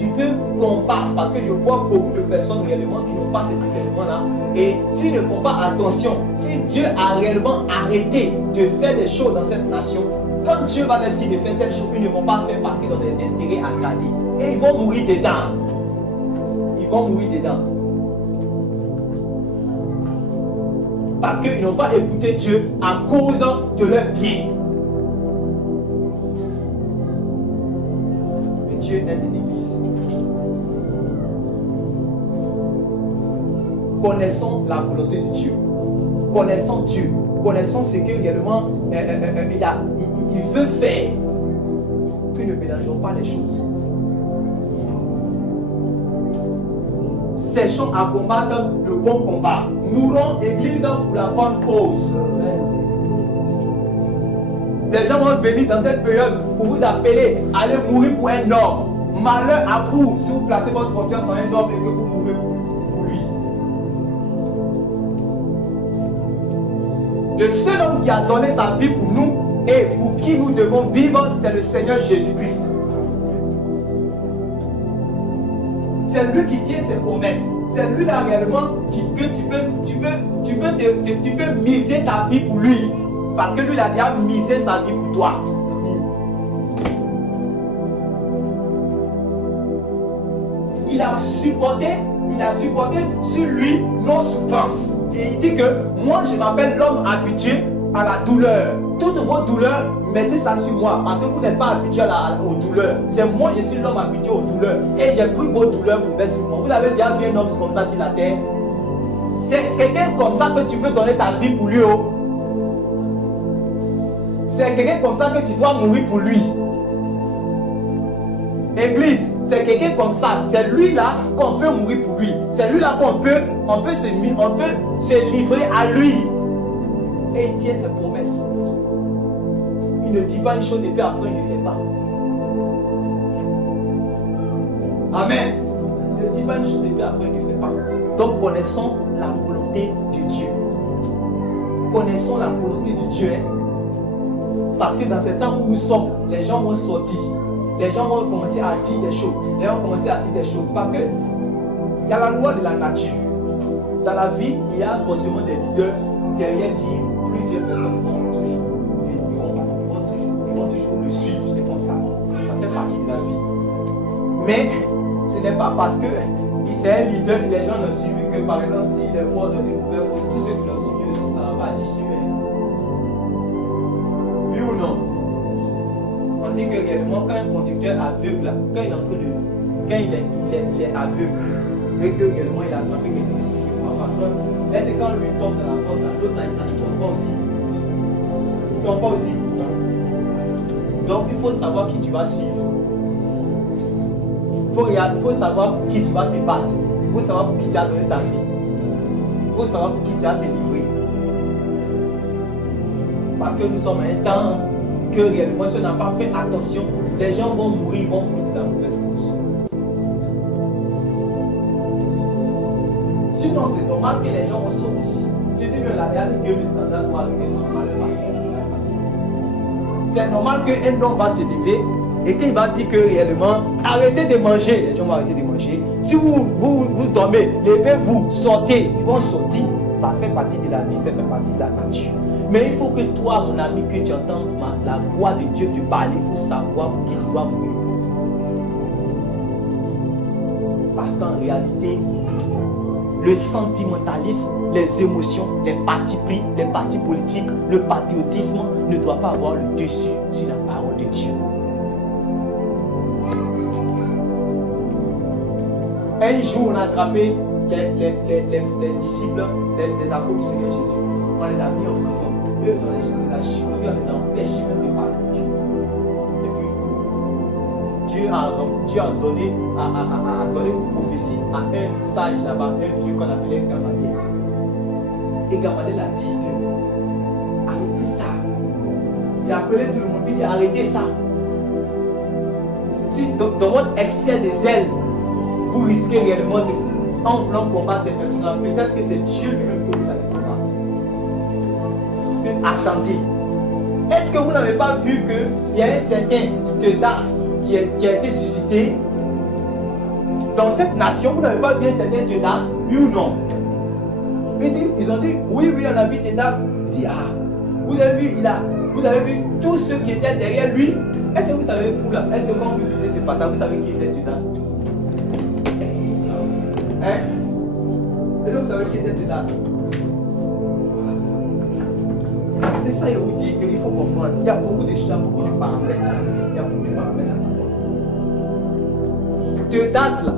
peux combattre, parce que je vois beaucoup de personnes réellement qui n'ont pas ce discernement-là, et s'ils ne font pas attention, si Dieu a réellement arrêté de faire des choses dans cette nation, quand Dieu va leur dire de faire telle chose, ils ne vont pas faire parce qu'ils ont des intérêts à garder, et ils vont mourir dedans. Ils vont mourir dedans. Parce qu'ils n'ont pas écouté Dieu à cause de leur bien. Mais Dieu est de l'Église. Connaissons la volonté de Dieu. Connaissons Dieu. Connaissons ce que réellement il veut faire. Puis ne mélangeons pas les choses. Sachons à combattre le bon combat. Mourons Église pour la bonne cause. Des gens vont venir dans cette période pour vous appeler à aller mourir pour un homme. Malheur à vous si vous placez votre confiance en un homme et que vous mourrez pour lui. Le seul homme qui a donné sa vie pour nous et pour qui nous devons vivre, c'est le Seigneur Jésus-Christ. C'est lui qui tient ses promesses. C'est lui là réellement que tu peux miser ta vie pour lui. Parce que lui il a déjà misé sa vie pour toi. il a supporté sur lui nos souffrances. Et il dit que moi je m'appelle l'homme habitué à la douleur. Toutes vos douleurs, mettez ça sur moi parce que vous n'êtes pas habitué aux douleurs. C'est moi, je suis l'homme habitué aux douleurs. Et j'ai pris vos douleurs pour mettre sur moi. Vous avez déjà vu un homme comme ça sur la terre? C'est quelqu'un comme ça que tu peux donner ta vie pour lui. Oh. C'est quelqu'un comme ça que tu dois mourir pour lui. Église, c'est quelqu'un comme ça. C'est lui là qu'on peut mourir pour lui. C'est lui là qu'on peut, se livrer à lui. Et il tient ses promesses. Il ne dit pas une chose et puis après il ne fait pas. Amen. Il ne dit pas une chose et puis après il ne fait pas. Donc connaissons la volonté de Dieu. Connaissons la volonté de Dieu. Hein? Parce que dans ce temps où nous sommes, les gens vont sortir. Les gens vont commencer à dire des choses. Les gens vont commencer à dire des choses. Parce que il y a la loi de la nature. Dans la vie, il y a forcément des leaders derrière qui plusieurs personnes vont toujours vivre. Ils vont toujours le suivre. C'est comme ça. Ça fait partie de la vie. Mais ce n'est pas parce que c'est un leader et les gens l'ont suivi que, par exemple, s'il est mort dans une nouvelle cause, tous ceux qui l'ont suivi aussi, ça ne va pas agir sur eux. Oui ou non? On dit que réellement, quand un conducteur aveugle, quand il est en train de. Quand il est aveugle, et que réellement il a attrapé quelqu'un qui suffit pour avoir peur, là c'est quand lui tombe dans la force, l'autre ça ne tombe pas aussi. Il ne tombe pas aussi. Donc il faut savoir qui tu vas suivre. Il faut savoir pour qui tu vas te battre. Il faut savoir pour qui tu as donné ta vie. Il faut savoir pour qui tu as délivré. Parce que nous sommes à un temps que réellement, si on n'a pas fait attention, les gens vont mourir, ils vont mourir de la mauvaise cause. Sinon, c'est normal que les gens vont sortir. Jésus veut la regarder que le scandale va arriver normalement. C'est normal qu'un homme va se lever et qu'il va dire que réellement, arrêtez de manger. Les gens vont arrêter de manger. Si vous dormez, levez-vous, sortez. Ils vont sortir. Ça fait partie de la vie, ça fait partie de la nature. Mais il faut que toi, mon ami, que tu entends la voix de Dieu te parler. Il faut savoir pour qui tu dois mourir. Parce qu'en réalité, le sentimentalisme, les émotions, les partis pris, les partis politiques, le patriotisme ne doit pas avoir le dessus sur la parole de Dieu. Un jour, on a attrapé les disciples des apôtres du Seigneur Jésus. On les a mis en prison. Eux, on les a chicotés, on les a empêchés même de parler de Dieu. Et puis, Dieu a donné une prophétie à un sage là-bas, un vieux qu'on appelait Gamaliel. Et Gamaliel a dit que arrêtez ça. Il a appelé tout le monde, il dit arrêtez ça. Si dans votre excès de zèle, vous risquez réellement en voulant combattre ces personnes-là, peut-être que c'est Dieu lui-même que vous allez combattre. Attendez. Est-ce que vous n'avez pas vu qu'il y a un certain Teudas qui a été suscité dans cette nation? Vous n'avez pas vu un certain Teudas, oui ou non? Ils ont dit, oui, on a vu Teudas. Il dit, ah, vous avez vu tous ceux qui étaient derrière lui. Est-ce que vous savez, vous là, est-ce que quand vous lisez ce passage, vous savez qui était Teudas? Hein? Est-ce que vous savez qui était Teudas? C'est ça, il vous dit qu'il faut comprendre. Il y a beaucoup de choses, il y a beaucoup de paramètres. Il y a beaucoup de paramètres à savoir. Teudas, là,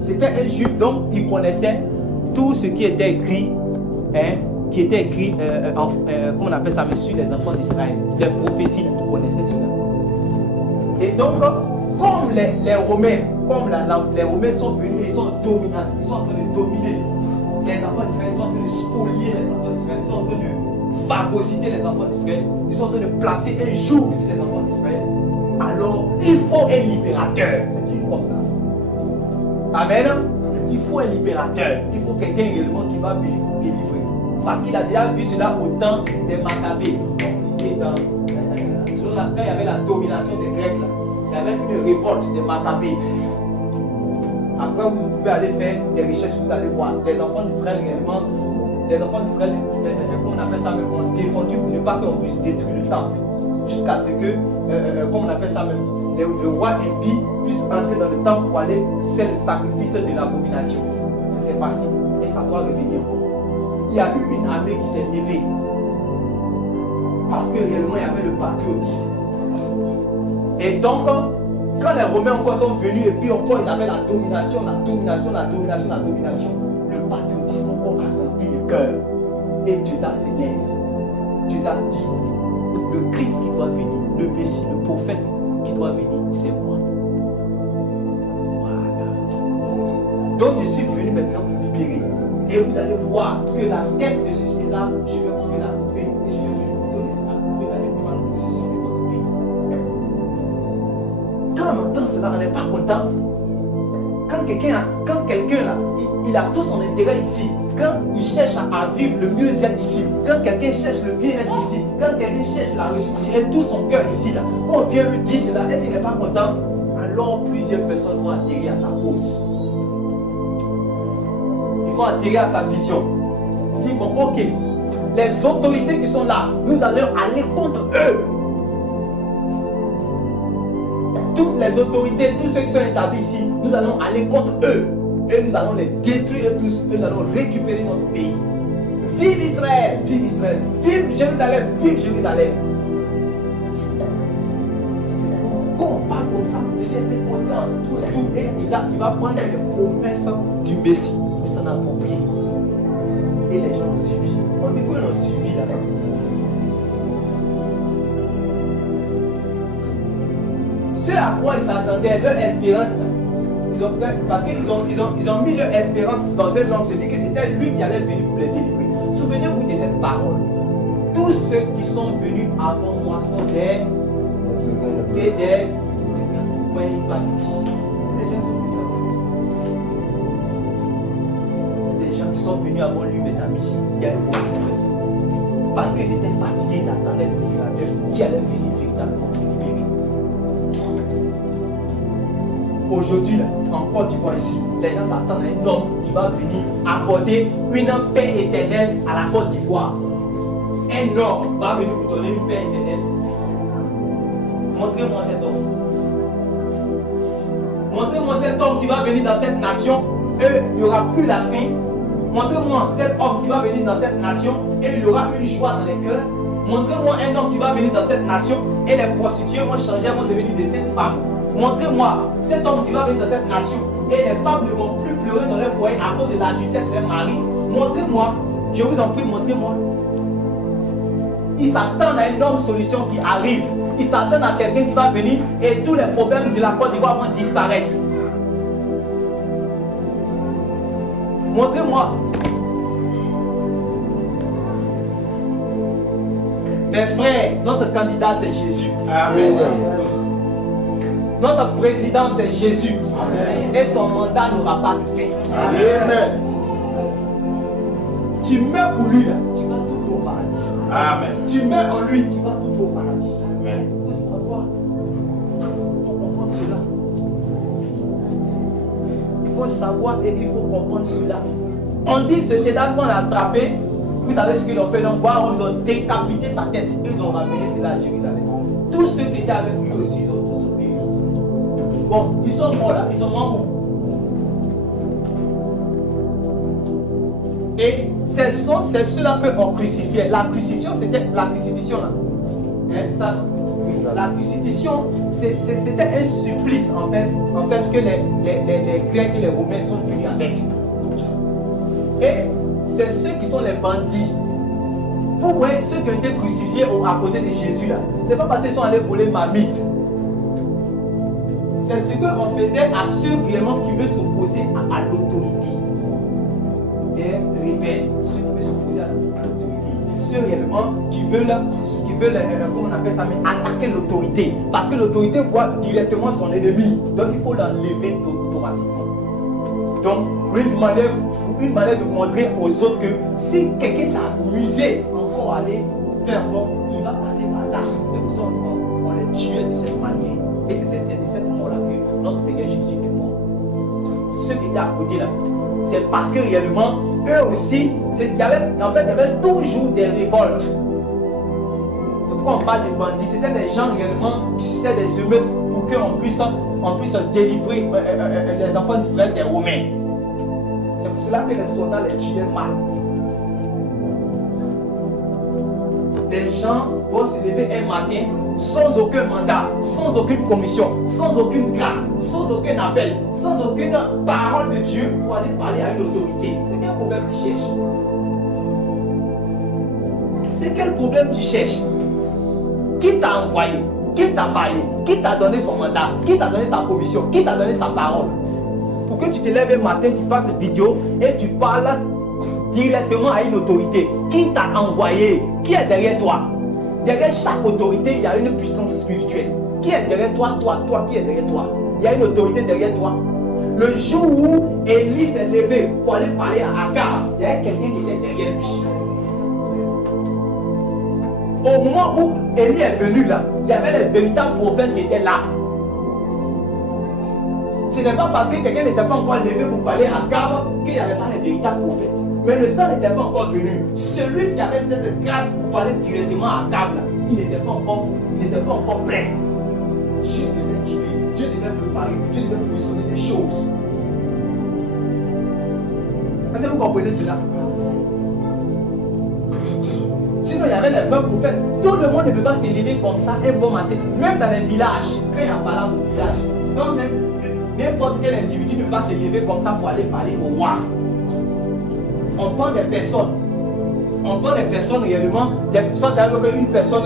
c'était un juif, donc il connaissait tout ce qui était écrit, comment on appelle ça, sur les enfants d'Israël. Les prophéties, il connaissait cela. Et donc, comme les Romains sont venus, ils sont dominants, ils sont en train de dominer les enfants d'Israël, ils sont en train de spolier les enfants d'Israël, ils sont en train de phagocyter les enfants d'Israël, ils sont en train de placer un joug sur les enfants d'Israël. Alors, il faut un libérateur. C'est tout comme ça. Amen. Il faut un libérateur. Il faut quelqu'un réellement qui va venir délivrer. Parce qu'il a déjà vu cela au temps des Maccabées. Quand il y avait la domination des Grecs, là, il y avait une révolte des Maccabées. Après, vous pouvez aller faire des recherches, vous allez voir. Les enfants d'Israël réellement, comme on appelle ça, ont défendu pour ne pas qu'on puisse détruire le temple. Jusqu'à ce que, comme on appelle ça même, le roi impie puisse entrer dans le temple pour aller faire le sacrifice de l'abomination. Ça s'est passé et ça doit revenir. Il y a eu une armée qui s'est levée parce que réellement il y avait le patriotisme. Et donc, quand les Romains encore sont venus et puis encore ils avaient la domination, le patriotisme encore a rempli le cœur. Et Judas s'élève. Judas dit, le Christ qui doit venir, le Messie, le prophète qui doit venir, c'est moi. Voilà. Donc je suis venu maintenant pour libérer. Et vous allez voir que la tête de ce César, je vais vous la couper et je vais vous donner ça. Vous allez prendre possession de votre pays. Quand on entend cela, on n'est pas content. Quand quelqu'un là, il a tout son intérêt ici, quand il cherche à vivre le mieux-être ici, quand quelqu'un cherche le bien-être ici, quand quelqu'un cherche la réussite et tout son cœur ici, là, quand on vient lui dire cela, est-ce qu'il n'est pas content? Alors plusieurs personnes vont atterrir à sa cause. Ils vont atterrir à sa vision. Ils disent, bon, ok, les autorités qui sont là, nous allons aller contre eux. Toutes les autorités, tous ceux qui sont établis ici, nous allons aller contre eux. Et nous allons les détruire tous. Et nous allons récupérer notre pays. Vive Israël, vive Israël. Vive Jérusalem, vive Jérusalem. Quand on parle comme ça, j'étais content, tout. Et il va prendre les promesses du Messie pour s'en approprier. Et les gens ont suivi. On dit qu'ils ont suivi là comme ça. Ce à quoi ils s'attendaient, leur espérance, parce qu'ils ont mis leur espérance dans un homme, c'est-à-dire que c'était lui qui allait venir pour les délivrer. Souvenez-vous de cette parole. Tous ceux qui sont venus avant moi sont des gens qui sont venus avant lui, mes amis. Il y a beaucoup de personnes. Parce qu'ils étaient fatigués, ils attendaient le libérateur qui allait venir véritablement les libérer. Aujourd'hui, en Côte d'Ivoire ici, les gens s'attendent à un homme qui va venir accorder une paix éternelle à la Côte d'Ivoire. Un homme va venir vous donner une paix éternelle. Montrez-moi cet homme. Montrez-moi cet homme qui va venir dans cette nation et il n'y aura plus la faim. Montrez-moi cet homme qui va venir dans cette nation et il y aura une joie dans les cœurs. Montrez-moi un homme qui va venir dans cette nation et les prostituées vont changer, vont devenir des saintes femmes. Montrez-moi cet homme qui va venir dans cette nation et les femmes ne vont plus pleurer dans leur foyer à cause de l'adultère de leur mari. Montrez-moi, je vous en prie, montrez-moi. Ils s'attendent à une homme solution qui arrive. Ils s'attendent à quelqu'un qui va venir et tous les problèmes de la Côte d'Ivoire vont disparaître. Montrez-moi. Mes frères, notre candidat c'est Jésus. Amen. Notre président c'est Jésus. Amen. Et son mandat n'aura pas de fin. Amen. Tu meurs pour lui, là, tu vas tout au paradis. Amen. Tu meurs en lui, tu vas tout au paradis. Amen. Il faut savoir. Il faut comprendre cela. Il faut savoir et il faut comprendre cela. On dit ce Tédas l'a attrapé. Vous savez ce qu'ils ont fait? Donc, voir, on a décapité sa tête. Ils ont ramené cela à Jérusalem. Tous ceux qui étaient avec lui aussi, ils ont tous oublié. Bon, ils sont morts là. Ils sont morts où? Et c'est ceux-là qu'on crucifiait. La crucifixion, c'était la crucifixion là. Hein, ça, la crucifixion, c'était un supplice en fait que les Grecs et les Romains sont venus avec. Et c'est ceux qui sont les bandits. Vous voyez ceux qui ont été crucifiés à côté de Jésus là. C'est pas parce qu'ils sont allés voler marmite. C'est ce qu'on faisait à ceux réellement qui veulent s'opposer à l'autorité. Les rebelles, ceux qui veulent s'opposer à l'autorité. Ceux réellement qui veulent comment on appelle ça, mais attaquer l'autorité. Parce que l'autorité voit directement son ennemi. Donc il faut l'enlever automatiquement. Donc une manière de montrer aux autres que si quelqu'un s'est amusé encore à aller faire bon, il va passer par là. C'est pour ça qu'on les tuait de cette manière. Et c'est de cette mort-là que notre Seigneur Jésus est mort. Ceux qui étaient à côté là, c'est parce que réellement, eux aussi, il y avait toujours des révoltes. C'est pourquoi pourquoi on parle des bandits? C'était des gens réellement qui suscitaient des émeutes pour qu'on puisse délivrer les enfants d'Israël des Romains. C'est pour cela que les soldats les tuaient mal. Des gens vont se lever un matin sans aucun mandat, sans aucune commission, sans aucune grâce, sans aucun appel, sans aucune parole de Dieu pour aller parler à une autorité. C'est quel problème tu cherches? C'est quel problème tu cherches? Qui t'a envoyé? Qui t'a parlé? Qui t'a donné son mandat? Qui t'a donné sa commission? Qui t'a donné sa parole? Pour que tu te lèves un matin, tu fasses une vidéo et tu parles directement à une autorité. Qui t'a envoyé? Qui est derrière toi? Derrière chaque autorité, il y a une puissance spirituelle. Qui est derrière toi? Toi qui est derrière toi? Il y a une autorité derrière toi. Le jour où Élie s'est levé pour aller parler à Akab, il y avait quelqu'un qui était derrière lui. Au moment où Élie est venu là, il y avait les véritables prophètes qui étaient là. Ce n'est pas parce que quelqu'un ne s'est pas encore levé pour parler à Akab qu'il n'y avait pas les véritables prophètes. Mais le temps n'était pas encore venu. Celui qui avait cette grâce pour parler directement à Akab, il n'était pas encore prêt. Dieu devait équiper, Dieu devait préparer, Dieu devait positionner les choses. Est-ce que vous comprenez cela? Sinon, il y avait les vrais prophètes. Tout le monde ne peut pas s'élever comme ça un bon matin. Même dans les villages, quand il y a parlé au village, quand même n'importe quel individu ne peut pas s'élever comme ça pour aller parler au roi. On prend des personnes. On prend des personnes réellement, soit avec une personne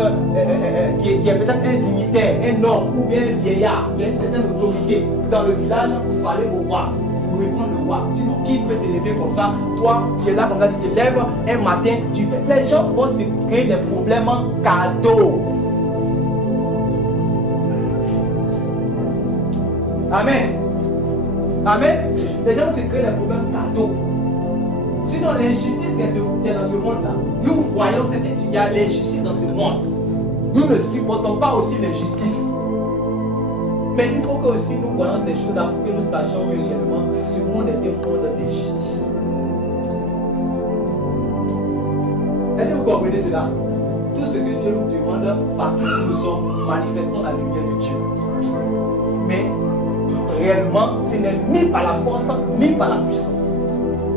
qui est peut-être un dignitaire, un homme ou bien un vieillard, qui a une certaine autorité dans le village pour parler au roi, pour répondre au roi. Sinon, qui peut s'élever comme ça? Toi, tu es là comme ça, tu te lèves un matin, tu fais. Les gens vont se créer des problèmes cadeaux. Amen. Amen. Les gens vont se créer des problèmes cadeaux. Sinon, l'injustice qui est dans ce monde-là, nous voyons il y a l'injustice dans ce monde. Nous ne supportons pas aussi l'injustice. Mais il faut que aussi nous voyons ces choses-là pour que nous sachions que réellement ce monde est un monde d'injustice. Est-ce que vous comprenez cela? Tout ce que Dieu nous demande, partout où nous sommes, manifestons la lumière de Dieu. Mais réellement, ce n'est ni par la force, ni par la puissance.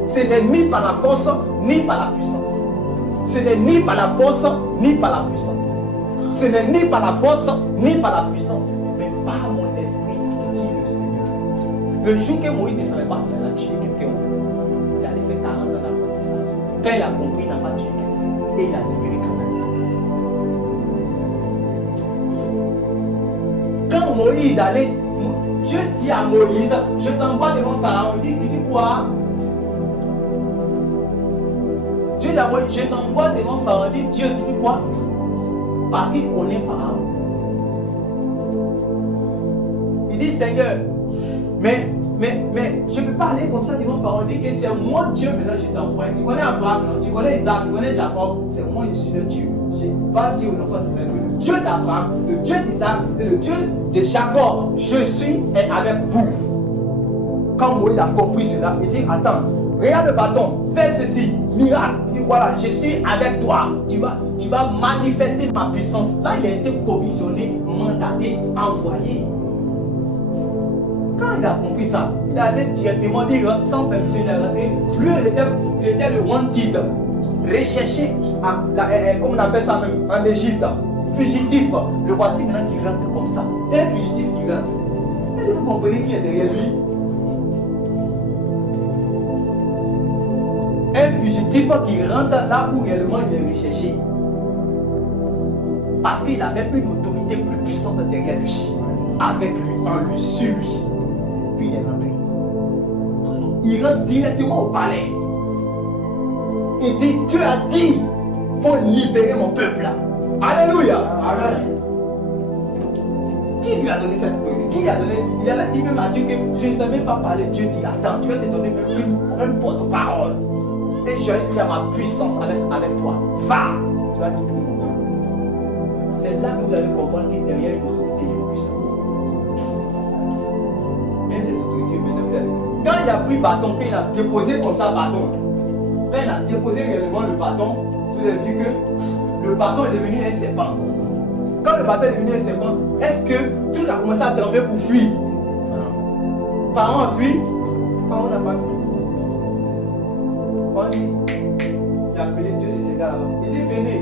Ce n'est ni par la force, ni par la puissance. Ce n'est ni par la force, ni par la puissance. Ce n'est ni par la force, ni par la puissance, mais par mon esprit, dit le Seigneur. Le jour que Moïse ne savait pas s'il allait tuer quelqu'un, il allait faire 40 ans d'apprentissage. Quand il a compris, il n'a pas tué quelqu'un. Et il a libéré quand même. Quand Moïse allait, Dieu dit à Moïse, je t'envoie devant Pharaon. Il dit quoi? Dieu d'abord, je t'envoie devant Pharaon. Dieu dit quoi? Parce qu'il connaît Pharaon. Il dit Seigneur, mais je ne peux pas aller comme ça devant Pharaon. Il dit que c'est moi Dieu maintenant je t'envoie. Tu connais Abraham, non? Tu connais Isaac, tu connais Jacob. C'est moi je suis le Dieu. Je vais dire aux enfants d'Israël que le Dieu d'Abraham, le Dieu d'Isaac et le Dieu de Jacob, je suis avec vous. Quand Moïse a compris cela, il dit attends, regarde le bâton, fais ceci, miracle. Il dit voilà, je suis avec toi. Tu vas manifester ma puissance. Là, il a été commissionné, mandaté, envoyé. Quand il a compris ça, il allait directement dire sans permission, il est rentré. Lui, il était le wanted, recherché, comme on appelle ça même en Égypte, fugitif. Le voici maintenant qui rentre comme ça. Un fugitif qui rentre. Est-ce que vous comprenez qui est derrière lui? Un fugitif qui rentre là où réellement il est recherché. Parce qu'il avait une autorité plus puissante derrière lui. Avec lui, en lui, sur lui. Puis il est rentré. Il rentre directement au palais. Il dit, Dieu a dit, il faut libérer mon peuple. Alléluia. Amen. Qui lui a donné cette autorité? Qui lui a donné? Il avait dit même à Dieu que je ne sais même pas parler. Dieu dit, attends, tu vas te donner même un porte-parole. Et j'ai ma puissance avec toi. Va, tu vas libérer mon peuple. C'est là que vous allez comprendre que derrière une autorité, il y a une puissance. Même les autorités maintenant, quand il a pris bâton, quand il a déposé comme ça bâton, quand il a déposé réellement le bâton, vous avez vu que le bâton est devenu un serpent. quand le bâton est devenu un serpent, est-ce que tout le monde a commencé à trembler pour fuir? Pharaon a fui, Pharaon n'a pas fui. On dit, il a appelé Dieu de ces gars là-bas. Il dit, venez.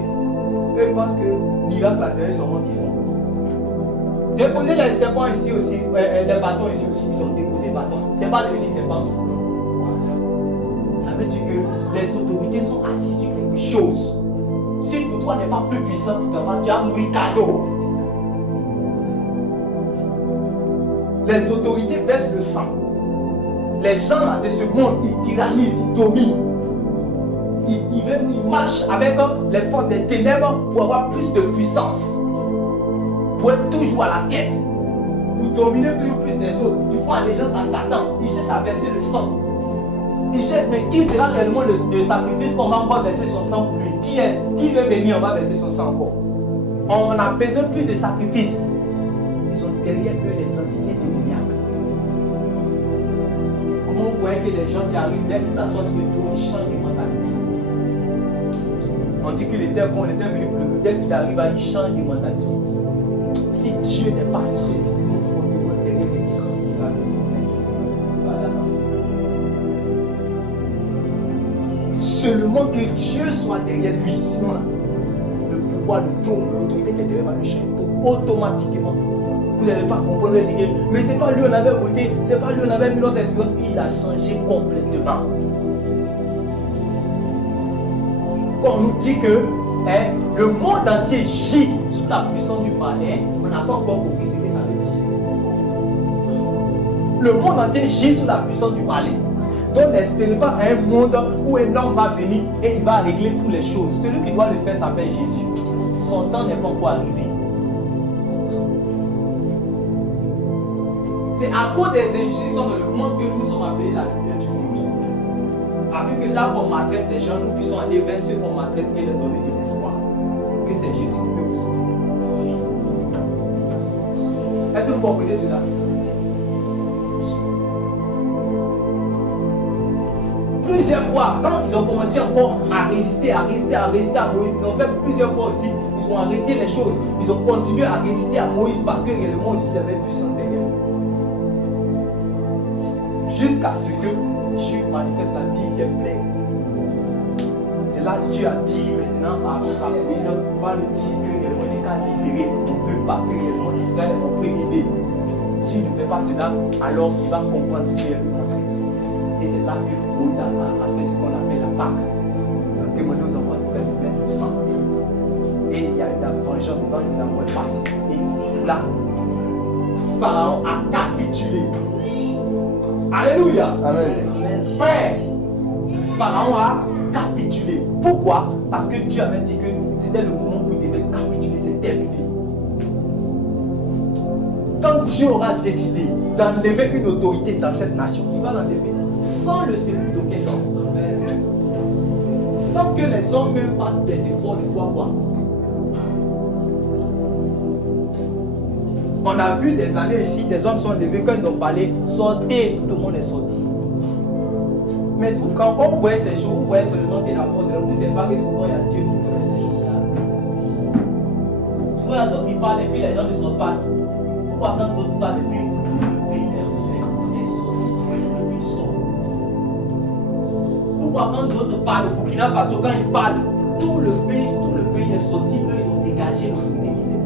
Eux ils pensent que miracle là, c'est eux seulement qui font. Déposer les serpents ici aussi, les bâtons ici aussi, ils ont déposé les bâtons. C'est pas devenu serpent. Ça veut dire que les autorités sont assises sur quelque chose. Si pour toi n'est pas plus puissant que toi, tu as mouru cadeau. Les autorités versent le sang. Les gens là de ce monde, ils tyrannisent, ils dominent. Ils marchent avec les forces des ténèbres pour avoir plus de puissance. Pour être toujours à la tête. Pour dominer toujours plus des autres. Ils font allégeance à Satan. Ils cherchent à verser le sang. Ils cherchent, mais qui sera réellement le sacrifice qu'on va encore verser son sang pour lui? Qui veut venir, on va verser son sang encore? On a besoin plus de sacrifices. Ils ont derrière eux les entités démoniaques. Comment vous voyez que les gens qui arrivent, dès qu'ils s'assoient sur le trône, ils changent de mentalité. On dit qu'il était bon, il était venu pour le dès qu'il arrive, il change de mentalité. Si Dieu n'est pas spécifiquement fondément derrière les gens, il va seulement que Dieu soit derrière lui. Sinon, là, le pouvoir, le trône, l'autorité qui est derrière va le changer automatiquement. Vous n'allez pas comprendre, mais c'est pas lui on avait voté, c'est pas lui on avait mis notre esprit. Il a changé complètement. Quand on nous dit que le monde entier gît sous la puissance du palais, on n'a pas encore compris ce que ça veut dire. Le monde entier gît sous la puissance du palais. Donc n'espérez pas un monde où un homme va venir et il va régler toutes les choses. Celui qui doit le faire s'appelle Jésus. Son temps n'est pas encore arrivé. C'est à cause des injustices dans le monde que nous sommes appelés la lumière du monde. Afin que là où on maltraite les gens, nous puissions aller vers ceux qu'on maltraite et leur donner de l'espoir. Que c'est Jésus qui peut vous sauver. Est-ce que vous comprenez cela? Plusieurs fois, quand ils ont commencé encore à résister à Moïse, ils ont fait plusieurs fois aussi, ils ont arrêté les choses, ils ont continué à résister à Moïse parce que réellement aussi il y avait une puissance derrière. Jusqu'à ce que Dieu manifeste la 10e plaie. C'est là que Dieu a dit maintenant à Moïse, va le dire que réellement il est libéré ton peuple parce que réellement Israël est mon premier-né. S'il ne fait pas cela, alors il va comprendre ce qu'il a montré. Et c'est là que Moïse a fait ce qu'on appelle la Pâque. Il a demandé aux enfants d'Israël de mettre le sang. Et il y a eu la vengeance dans la mort passée. Et là, Pharaon a capitulé. Alléluia. Amen. Frère, Pharaon a capitulé. Pourquoi? Parce que Dieu avait dit que c'était le moment où il devait capituler, c'est terminé. Quand Dieu aura décidé d'enlever une autorité dans cette nation, il va l'enlever sans le secours d'aucun homme. Sans que les hommes même fassent des efforts de quoi. On a vu des années ici, des hommes sont levés, quand ils ont parlé, sortez, tout le monde est sorti. Mais quand vous voyez ces jours, vous voyez seulement de la faute de l'homme, vous ne savez pas que souvent il y a Dieu qui fait ces choses-là. Souvent il y a d'autres qui parlent et puis les gens ne sortent pas. Pourquoi quand d'autres parlent et puis tout le pays est sorti, tout le pays sort. Pourquoi quand d'autres parlent, au Burkina Faso, quand ils parlent, tout le pays est sorti, eux ils ont dégagé l'autorité militaire.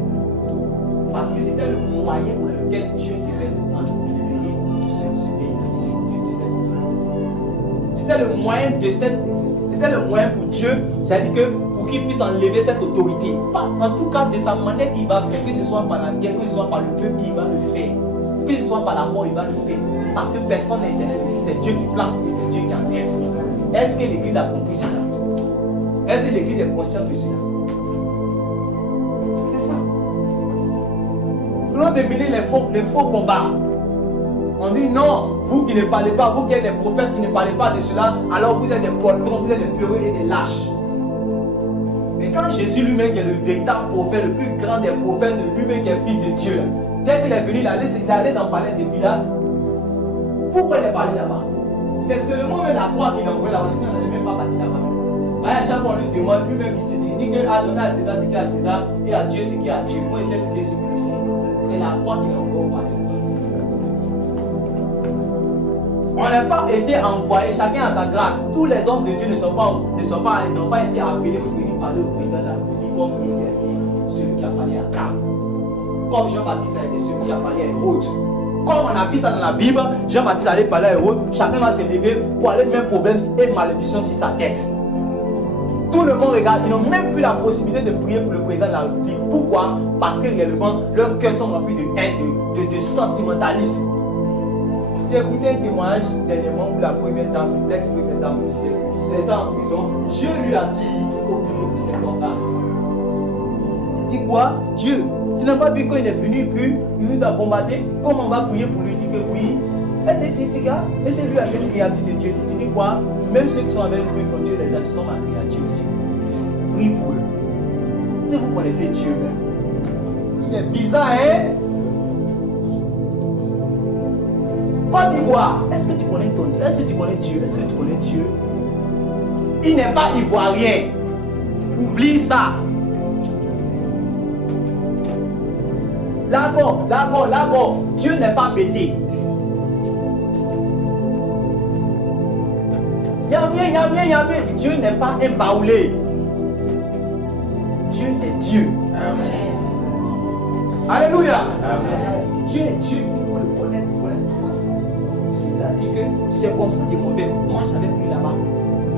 Parce que c'était le moyen par lequel Dieu devait nous libérer ce pays. C'était le moyen de c'était le moyen pour Dieu, c'est-à-dire que pour qu'il puisse enlever cette autorité. Pas, en tout cas, de sa manière qu'il va faire, que ce soit par la guerre, que ce soit par le peuple, il va le faire. Que ce soit par la mort, il va le faire. Parce que personne n'est éternel ici, c'est Dieu qui place et c'est Dieu qui enlève. Est-ce que l'Église a compris cela? Est-ce que l'Église est consciente de cela? C'est ça. Nous devons mener les faux combats. On dit non, vous qui ne parlez pas, vous qui êtes des prophètes qui ne parlez pas de cela, alors vous êtes des poltrons, vous êtes des peureux et des lâches. Mais quand Jésus lui-même qui est le véritable prophète, le plus grand des prophètes, lui-même qui est fils de Dieu, dès qu'il est venu, il allait dans le palais de Pilate. Pourquoi il est parlé là-bas? C'est seulement la croix qu'il a envoyé là-bas, sinon il n'allait même pas partir là-bas. À chaque fois, on lui demande, lui-même, il se dit que à donner à César ce qui est à César et à Dieu ce qui est à Dieu. Moi, je sais ce qui est ce qu'il fait. C'est la croix qui l'envoie au palais. On n'a pas été envoyé, chacun à sa grâce. Tous les hommes de Dieu n'ont pas été appelés pour venir parler au président de la République comme il a été celui qui a parlé à Cam. Comme Jean-Baptiste a été celui qui a parlé à Hérode. Comme on a vu ça dans la Bible, Jean-Baptiste allait parler à Hérode, chacun va se lever pour aller mettre problème et malédiction sur sa tête. Tout le monde regarde, ils n'ont même plus la possibilité de prier pour le président de la République. Pourquoi? Parce que réellement, leurs cœurs sont remplis de haine, de sentimentalisme. J'ai écouté un témoignage dernièrement où la première dame, l'ex-première dame, disait qu'elle était en prison. Dieu lui a dit au prier pour cet homme-là. Dis quoi? Dieu, tu n'as pas vu quand il est venu, puis il nous a bombardés. Comment on va prier pour lui? Il dit que oui. Et c'est lui à cette créature de Dieu. Tu dis quoi? Même ceux qui sont avec lui, quand Dieu les a dit, sont ma créature aussi. Prie pour eux. Et vous connaissez Dieu même. Il est bizarre, hein? Côte d'Ivoire, est-ce que tu connais ton Dieu? Est-ce que tu connais Dieu? Est-ce que tu connais Dieu? Il n'est pas ivoirien. Oublie ça. Là-bas, Dieu n'est pas pété. Yamien. Dieu n'est pas un baoulé. Dieu est Dieu. Amen. Alléluia. Amen. Dieu est Dieu. Il faut le connaître pour l'instant. S'il a dit que c'est comme ça, il est mauvais, moi j'avais plus là-bas.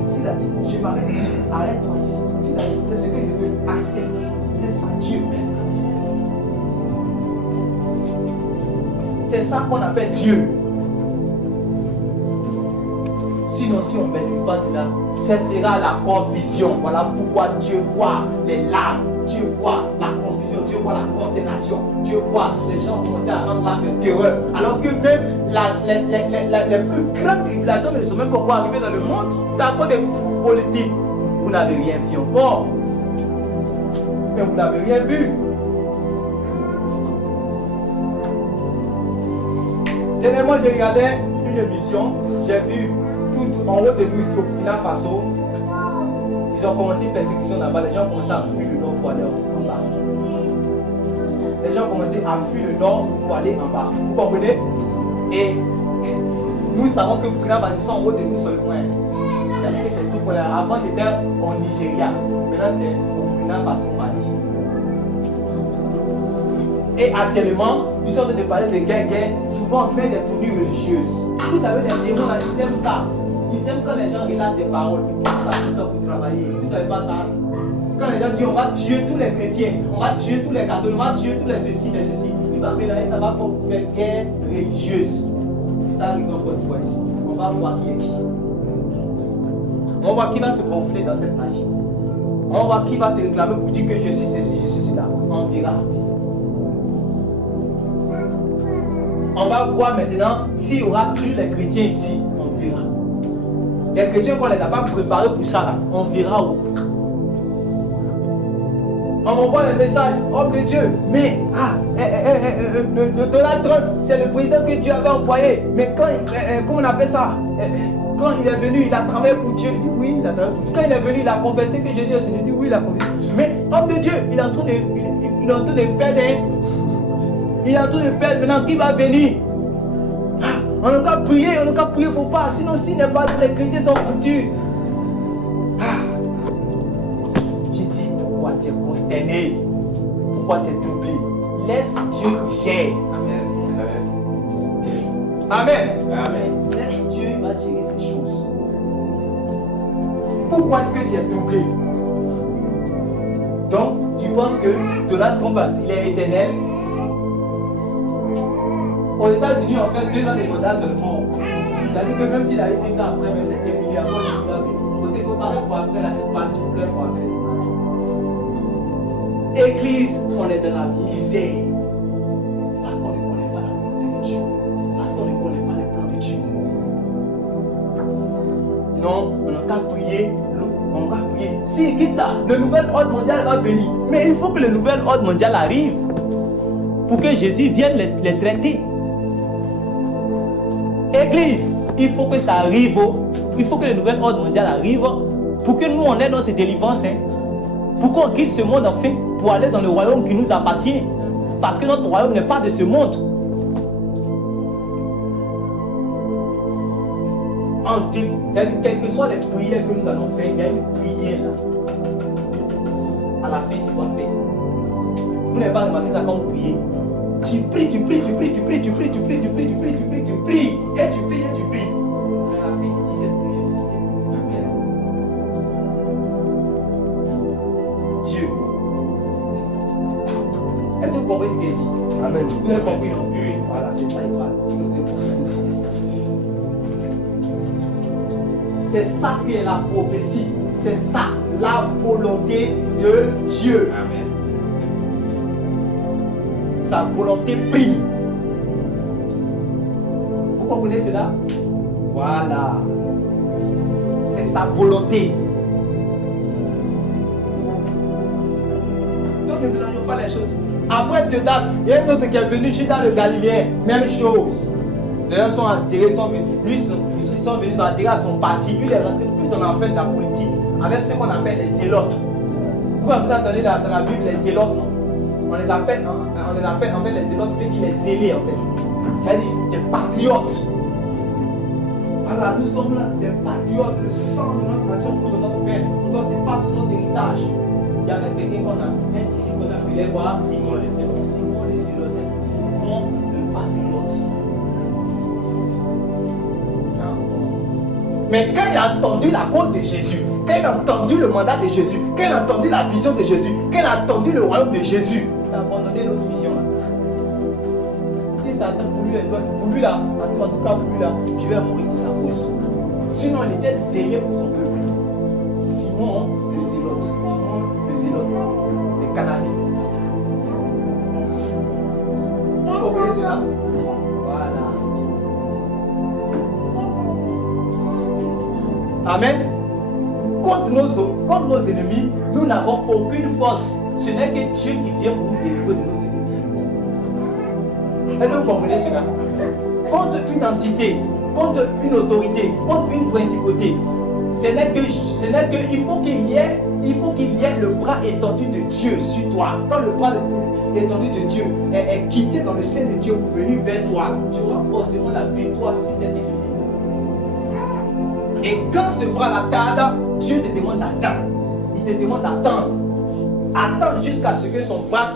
S'il a dit, je m'arrête ici, arrête-toi ici. S'il a dit, c'est ce qu'il veut, accepte. C'est ça, Dieu même. C'est ça qu'on appelle Dieu. Sinon, si on ne maîtrise pas cela, ce sera la confusion. Voilà pourquoi Dieu voit les larmes, Dieu voit la confusion, Dieu voit la consternation, Dieu voit les gens commencer à rendre l'âme de terreur. Alors que même les plus grandes tribulations ne sont même pas encore arrivées dans le monde. C'est à cause des politiques. Vous n'avez rien vu encore. Mais vous n'avez rien vu. Dernièrement, j'ai regardé une émission, j'ai vu tout en haut de nous ici au Burkina Faso. Ils ont commencé une persécution là-bas, les gens ont commencé à fuir le nord pour aller en bas. Les gens ont commencé à fuir le nord pour aller en bas. Vous comprenez? Et nous savons que Burkina Faso sont en haut de nous seulement. C'est-à-dire que c'est tout pour là. Avant c'était au Nigeria, maintenant c'est au Burkina Faso Mali. Et actuellement, nous sommes en train de parler de guerre, souvent on met des tenues religieuses. Vous savez, les démons là, ils aiment ça. Ils aiment quand les gens regardent des paroles, ils pensent à tout le temps pour travailler. Vous ne savez pas ça? Quand les gens disent on va tuer tous les chrétiens, on va tuer tous les catholiques, on va tuer tous les ceci, les ceci, il va mélanger ça va pour faire guerre religieuse. Et ça arrive encore une fois ici. On va voir qui est qui. On va voir qui va se gonfler dans cette nation. On va voir qui va se réclamer pour dire que je suis ceci, je suis cela. On verra. On va voir maintenant s'il y aura plus les chrétiens ici. On verra. Les chrétiens qu'on ne les a pas préparés pour ça, là, on verra où. On m'envoie les messages, homme de Dieu, mais le Donald Trump, c'est le président que Dieu avait envoyé. Mais quand, comment on appelle ça? Quand il est venu, il a travaillé pour Dieu. Il dit oui, il a travaillé. Quand il est venu, il a confessé que Jésus est Seigneur. Il dit oui, il a confessé. Mais homme de Dieu, il est en train de perdre. Il est en train de perdre. Maintenant, qui va venir? On n'a qu'à prier, il ne faut pas. Sinon, s'il n'est pas là, les chrétiens sont foutus. J'ai dit, pourquoi tu es consterné? Pourquoi tu es troublé? Laisse Dieu gérer. Amen. Amen. Laisse Dieu va gérer ces choses. Pourquoi est-ce que tu es troublé? Donc, tu penses que Donald Trump, il est éternel? Aux États-Unis, on fait 2 ans de mandat seulement. C'est-à-dire que même s'il a eu 5 ans après, mais c'est terminé avant de la vie. Il faut te préparer pour après la petite phase du fleuve pour faire. Église, on est dans la misère. Parce qu'on ne connaît pas la volonté de Dieu. Parce qu'on ne connaît pas les plans de Dieu. Non, on n'a qu'à prier. On va prier. Si quitte là, le nouvel ordre mondial va venir. Mais il faut que le nouvel ordre mondial arrive. Pour que Jésus vienne les traiter. Église, il faut que ça arrive. Il faut que le nouvel ordre mondial arrive pour que nous on ait notre délivrance, hein. Pour qu'on quitte ce monde enfin, pour aller dans le royaume qui nous appartient. Parce que notre royaume n'est pas de ce monde. C'est-à-dire, quelles que soient les prières que nous allons faire, il y a une prière là. À la fin, tu dois faire. Vous n'avez pas remarqué ça quand vous priez. Tu pries, tu pries, tu pries, tu pries, tu pries, tu pries, tu pries, tu pries, tu pries, tu pries, et tu pries, et tu pries. Mais à la fin, tu dis cette prière, tu dis Amen. Dieu. Est-ce que vous comprenez ce qu'il dit? Amen. Vous avez compris, non? Oui. Voilà, c'est ça, il parle. C'est ça qui est la prophétie. C'est ça, la volonté de Dieu. Amen. Sa volonté prime. Vous comprenez cela? Voilà. C'est sa volonté. Donc ne mélangeons pas les choses. Après Teudas, il y a un autre qui est venu chez dans le Galiléen. Même chose. Les gens sont enterrés, ils sont venus enterrer à son parti. Lui, il est rentré plus dans l'affaire de la politique avec ce qu'on appelle les zélotes. Vous avez entendu dans la Bible les zélotes, non? On les appelle en fait les zélotes, veut dire les zélés en fait. C'est-à-dire des patriotes. Voilà, nous sommes là des patriotes, le sang de notre nation pour de notre père. On doit se battre pour notre héritage. Il y avait quelqu'un qu'on a, un disciple qu'on appelait quoi? Simon les zélotes. Simon les zélotes. Simon le patriote. Mais quand il a entendu la cause de Jésus, quand il a entendu le mandat de Jésus, quand il a entendu la vision de Jésus, quand il a entendu le royaume de Jésus, il a abandonné l'autre vision là. Il dit ça, pour lui là, en tout cas pour lui là, je vais mourir pour sa cause. Sinon il était zélé pour son peuple. Simon le zélote, les Canaanites. Vous comprenez cela? Voilà. Amen. Contre nos ennemis, nous n'avons aucune force. Ce n'est que Dieu qui vient pour nous délivrer de nos ennemis. Est-ce que vous comprenez cela? Contre une entité, contre une autorité, contre une principauté, ce n'est que il faut qu'il y ait le bras étendu de Dieu sur toi. Quand le bras étendu de Dieu est quitté dans le sein de Dieu pour venir vers toi, tu auras forcément la victoire sur cet ennemi. Et quand ce bras-là tarde, Dieu te demande d'attendre. Il te demande d'attendre. Attendre jusqu'à ce que son bras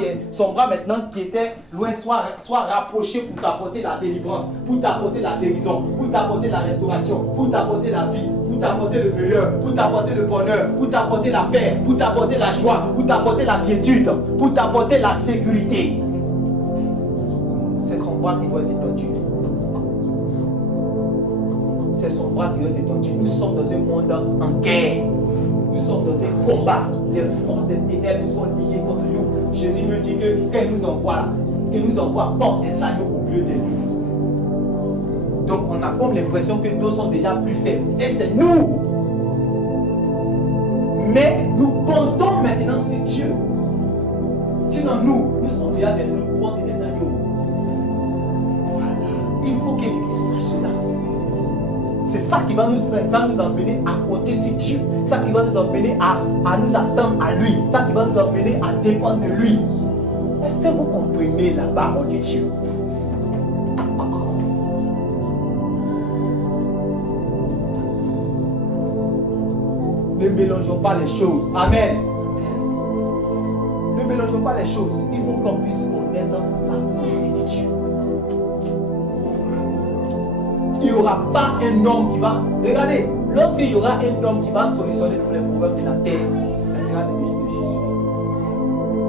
maintenant qui était loin soit rapproché pour t'apporter la délivrance, pour t'apporter la guérison, pour t'apporter la restauration, pour t'apporter la vie, pour t'apporter le meilleur, pour t'apporter le bonheur, pour t'apporter la paix, pour t'apporter la joie, pour t'apporter la quiétude, pour t'apporter la sécurité. C'est son bras qui doit être étendu. C'est son bras qui doit être étendu. Nous sommes dans un monde en guerre. Nous sommes dans un combat. Les forces des ténèbres sont liées contre nous. Jésus nous dit que quand il nous envoie porte des agneaux au milieu de nous. Donc on a comme l'impression que d'autres sont déjà plus faibles. Et c'est nous. Mais nous comptons maintenant sur Dieu. Sinon nous sommes déjà des loups contre des agneaux. Voilà. Il faut que l'Église sache cela. C'est ça qui va nous emmener à compter sur Dieu. Ça qui va nous emmener à nous attendre à lui. Ça qui va nous emmener à dépendre de lui. Est-ce que vous comprenez la parole de Dieu? Ne mélangeons pas les choses. Amen. Ne mélangeons pas les choses. Il faut qu'on puisse connaître la volonté de Dieu. Il n'y aura pas un homme qui va... Regardez, lorsqu'il y aura un homme qui va solutionner tous les problèmes de la terre, ça sera le Fils de Jésus.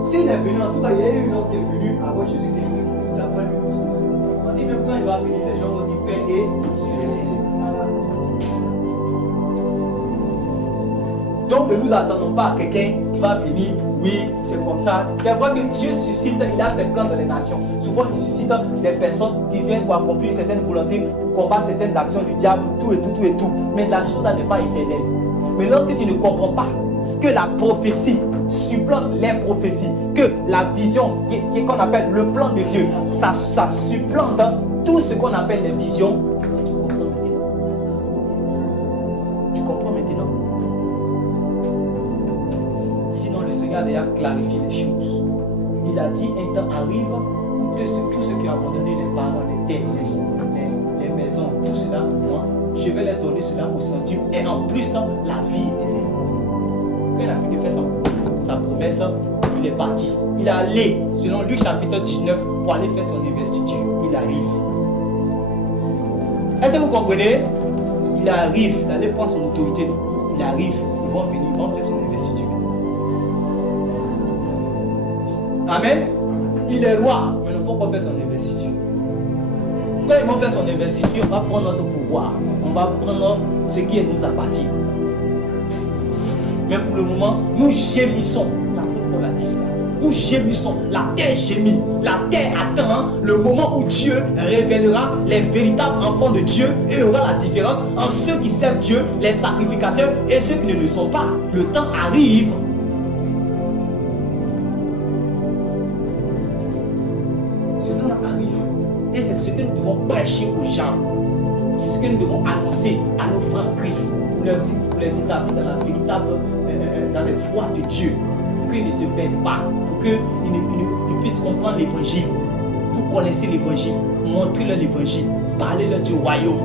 S'il est venu, en tout cas, il y a eu un homme qui est venu avant Jésus, qui est venu pour lui pour solutionner. On dit même quand il va venir, les gens vont dire Père et Jésus. Donc ne nous attendons pas à quelqu'un qui va venir, oui, c'est comme ça. C'est vrai que Dieu suscite, il a ses plans dans les nations. Souvent il suscite des personnes qui viennent pour accomplir certaines volontés, pour combattre certaines actions du diable, tout et tout, tout et tout. Mais la chose là n'est pas éternelle. Mais lorsque tu ne comprends pas ce que la prophétie supplante les prophéties, que la vision qu'on appelle le plan de Dieu, ça supplante tout ce qu'on appelle les visions, tu comprends maintenant. Tu comprends maintenant. clarifier les choses. Il a dit un temps arrive où tous ceux qui ont abandonné les parents, les terres, les maisons, tout cela pour moi, je vais leur donner cela au centuple et en plus la vie éternelle. Quand il a fini de faire sa promesse, il est parti. Il est allé, selon Luc chapitre 19, pour aller faire son investiture. Il arrive. Est-ce que vous comprenez? Il arrive, il allait prendre son autorité. Il arrive, ils vont venir, ils vont faire son investiture. Amen. Il est roi, mais ne peut pas faire son investiture. Quand ils vont faire son investiture, on va prendre notre pouvoir. On va prendre ce qui nous appartient. Mais pour le moment, nous gémissons. L'apôtre Paul a dit ça. Nous gémissons. La terre gémit. La terre attend le moment où Dieu révélera les véritables enfants de Dieu et il y aura la différence entre ceux qui servent Dieu, les sacrificateurs, et ceux qui ne le sont pas. Le temps arrive. Ce temps arrive. Et c'est ce que nous devons prêcher aux gens. C'est ce que nous devons annoncer à nos frères Christ pour les établir dans la véritable, dans les voies de Dieu, pour qu'ils ne se perdent pas, pour qu'ils puissent comprendre l'évangile. Vous connaissez l'évangile, montrez-leur l'évangile, parlez-leur du royaume.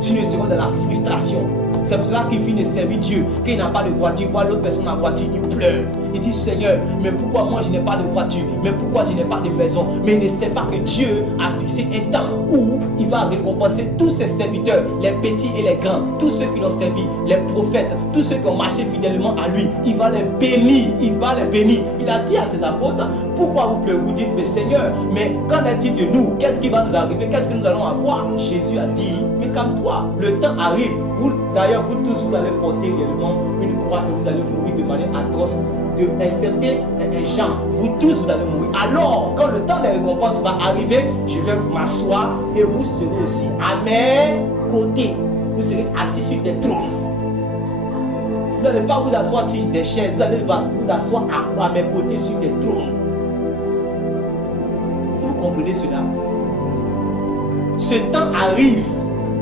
Sinon, ils seront dans la frustration. C'est pour cela qu'il finit de servir Dieu. Quand il n'a pas de voiture, il voit l'autre personne en voiture, il pleure. Il dit Seigneur, mais pourquoi moi je n'ai pas de voiture? Mais pourquoi je n'ai pas de maison? Mais il ne sait pas que Dieu a fixé un temps où il va récompenser tous ses serviteurs, les petits et les grands, tous ceux qui l'ont servi, les prophètes, tous ceux qui ont marché fidèlement à lui. Il va les bénir, il va les bénir. Il a dit à ses apôtres, pourquoi vous pleurez? Vous dites, mais Seigneur, mais qu'en est-il de nous? Qu'est-ce qui va nous arriver? Qu'est-ce que nous allons avoir? Jésus a dit, mais calme-toi, le temps arrive. D'ailleurs, vous tous, vous allez porter réellement une croix que vous allez mourir de manière atroce, de certains gens. Vous tous, vous allez mourir. Alors, quand le temps des récompenses va arriver, je vais m'asseoir et vous serez aussi à mes côtés. Vous serez assis sur des trônes. Vous n'allez pas vous asseoir sur des chaises, vous allez vous asseoir à mes côtés sur des trônes. Si vous comprenez cela, ce temps arrive.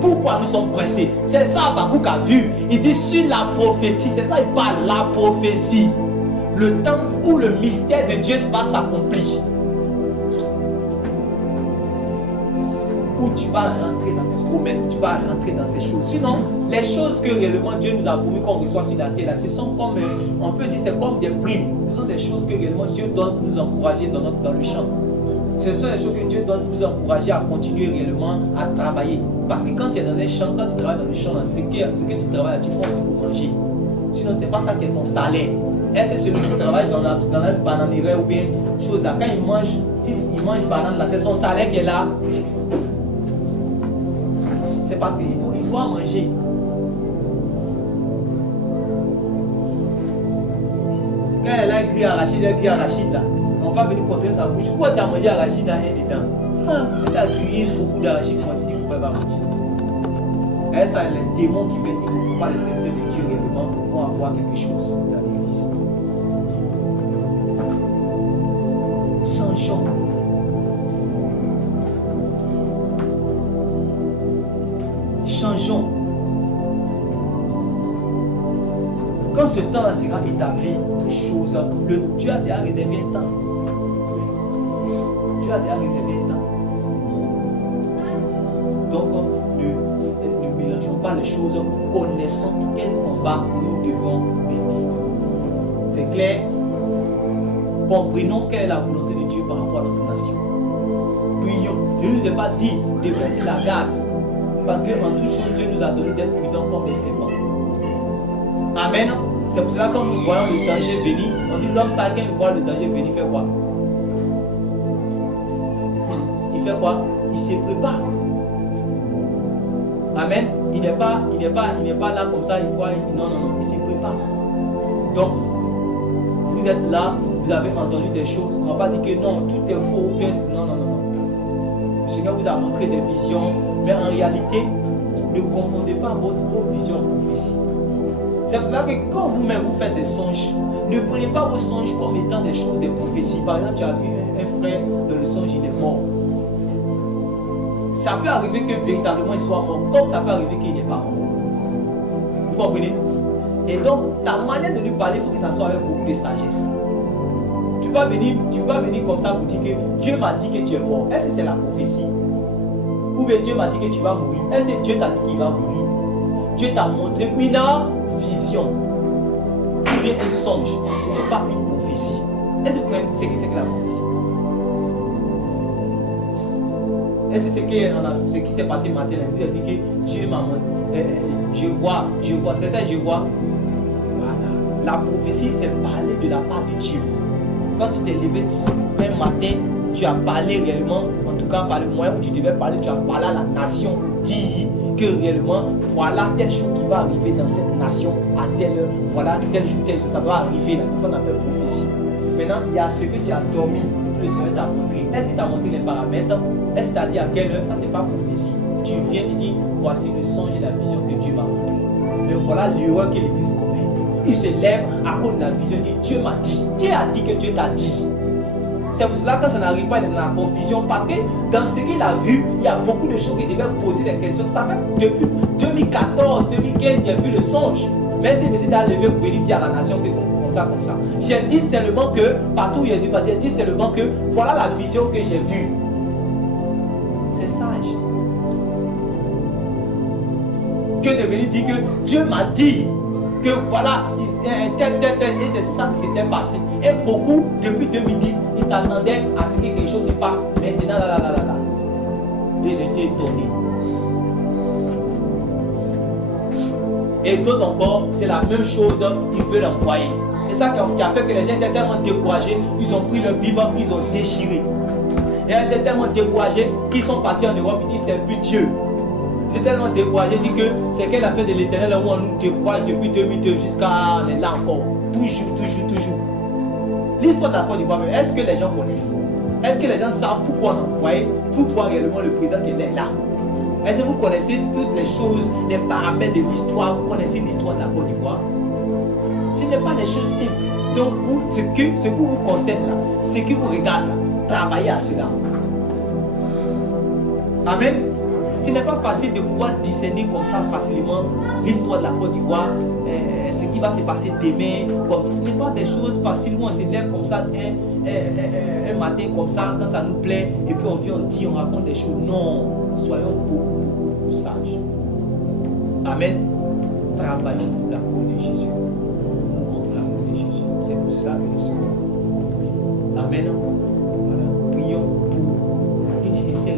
Pourquoi nous sommes pressés? C'est ça Habakkuk a vu. Il dit sur la prophétie, c'est ça il parle, la prophétie. Le temps où le mystère de Dieu va s'accomplir. Où tu vas rentrer dans tes promesses, tu vas rentrer dans ces choses. Sinon, les choses que réellement Dieu nous a promis qu'on reçoit sur la terre, ce sont comme, on peut dire, c'est comme des primes. Ce sont des choses que réellement Dieu donne pour nous encourager dans le champ. Ce sont les choses que Dieu donne pour nous encourager à continuer réellement à travailler. Parce que quand tu es dans un champ, quand tu travailles dans le champ, ce que tu travailles, tu penses pour manger. Sinon, ce n'est pas ça qui est ton salaire. Est-ce que celui qui travaille dans la bananerie ou bien chose là, quand il mange banane là, c'est son salaire qui est là. C'est parce qu'il doit manger. Quand elle a écrit arachide là. On va venir contrôler sa bouche. Pourquoi tu as mangé arachide dans un dedans? Elle a grillé beaucoup d'arachide, comment tu dis qu'il ne faut pas manger? Et ça, les démons qui viennent dire qu'il ne faut pas les serviteurs de Dieu réellement pour avoir quelque chose dans l'église. Changeons. Changeons. Quand ce temps-là sera établi, toutes choses, Dieu a déjà réservé un temps. Dieu a déjà réservé un temps. Donc, ne mélangeons pas les choses, connaissons quel combat nous devons mener. C'est clair? Comprenons quelle est la volonté de Dieu par rapport à notre nation. Prions. Je ne vous ai pas dit de baisser la garde. Parce qu'en toute chose, Dieu nous a donné d'être prudents comme des serpents. Amen. C'est pour cela que quand nous voyons le danger venir, on dit l'homme sait quand il voit le danger venir, il fait quoi? Il fait quoi? Il se prépare. Amen. Il n'est pas là comme ça, il voit, non, il se prépare. Donc, vous êtes là, vous avez entendu des choses, on ne va pas dire que non, tout est faux, non. Le Seigneur vous a montré des visions, mais en réalité, ne confondez pas vos visions en prophétie. C'est pour cela que quand vous-même vous faites des songes, ne prenez pas vos songes comme étant des choses, des prophéties. Par exemple, tu as vu un frère dans le songe, il est mort. Ça peut arriver que véritablement il soit mort, comme ça peut arriver qu'il n'est pas mort. Vous comprenez? Et donc, ta manière de lui parler, il faut que ça soit avec beaucoup de sagesse. tu peux venir comme ça pour dire que Dieu m'a dit que tu es mort. Est-ce que c'est la prophétie? Ou bien Dieu m'a dit que tu vas mourir. Est-ce que Dieu t'a dit qu'il va mourir? Dieu t'a montré une vision. Ou bien un songe. Ce n'est pas une prophétie. Est-ce que vous comprenez ce que c'est que la prophétie? Est-ce que c'est ce qui s'est passé matin? Vous avez dit que Dieu m'a montré. Je vois. Certains, je vois. Voilà. La prophétie, c'est parler de la part de Dieu. Quand tu t'es levé un matin, tu as parlé réellement, en tout cas par le moyen où tu devais parler, tu as parlé à la nation, dit que réellement, voilà tel jour qui va arriver dans cette nation, à telle heure, voilà tel jour, ça doit arriver là. Ça on appelle prophétie. Maintenant, il y a ce que tu as dormi, que le Seigneur t'a montré. Est-ce qu'il t'a montré les paramètres? Est-ce qu'il t'a dit à quelle heure? Ça, c'est pas prophétie. Tu viens, tu dis, voici le songe et la vision que Dieu m'a montré. Mais voilà l'erreur que l'Église commet. Il se lève à cause de la vision, dit Dieu m'a dit. Qui a dit que Dieu t'a dit? C'est pour cela que quand ça n'arrive pas, il est dans la confusion. Parce que dans ce qu'il a vu, il y a beaucoup de choses qui devaient poser des questions. Ça fait depuis 2014, 2015, j'ai vu le songe. Mais c'est monsieur d'aller lever pour venir dire à la nation que comme ça. J'ai dit seulement que, partout où je suis passé, j'ai dit seulement que voilà la vision que j'ai vue. C'est sage. Que de venir dire que Dieu m'a dit que voilà, tel, et c'est ça qui s'était passé. Et beaucoup, depuis 2010, ils s'attendaient à ce que quelque chose se passe. Maintenant, là. Et j'étais étonné. Et d'autres encore, c'est la même chose, ils veulent envoyer. C'est ça qui a fait que les gens étaient tellement découragés, ils ont pris leur Bible, ils ont déchiré. Et ils étaient tellement découragés qu'ils sont partis en Europe, ils disent c'est plus Dieu. C'est tellement découragé, dit que c'est qu'elle a fait de l'Éternel, où on nous décourage depuis 2002 jusqu'à là encore. Toujours. L'histoire de la Côte d'Ivoire, est-ce que les gens connaissent? Est-ce que les gens savent pourquoi on a envoyé? Pourquoi réellement le président qui est là? Est-ce que vous connaissez toutes les choses, les paramètres de l'histoire? Vous connaissez l'histoire de la Côte d'Ivoire? Ce n'est pas des choses simples. Donc, vous, ce qui vous concerne là, ce qui vous regarde là, travaillez à cela. Amen. Ce n'est pas facile de pouvoir discerner comme ça facilement l'histoire de la Côte d'Ivoire, ce qui va se passer demain, comme ça. Ce n'est pas des choses facilement, on se lève comme ça un matin comme ça, quand ça nous plaît, et puis on vient, on dit, on raconte des choses. Non, soyons beaucoup sages. Amen. Travaillons pour l'amour de Jésus. Mourons pour l'amour de Jésus. C'est pour cela que nous sommes. Amen. Voilà. Prions pour une sincère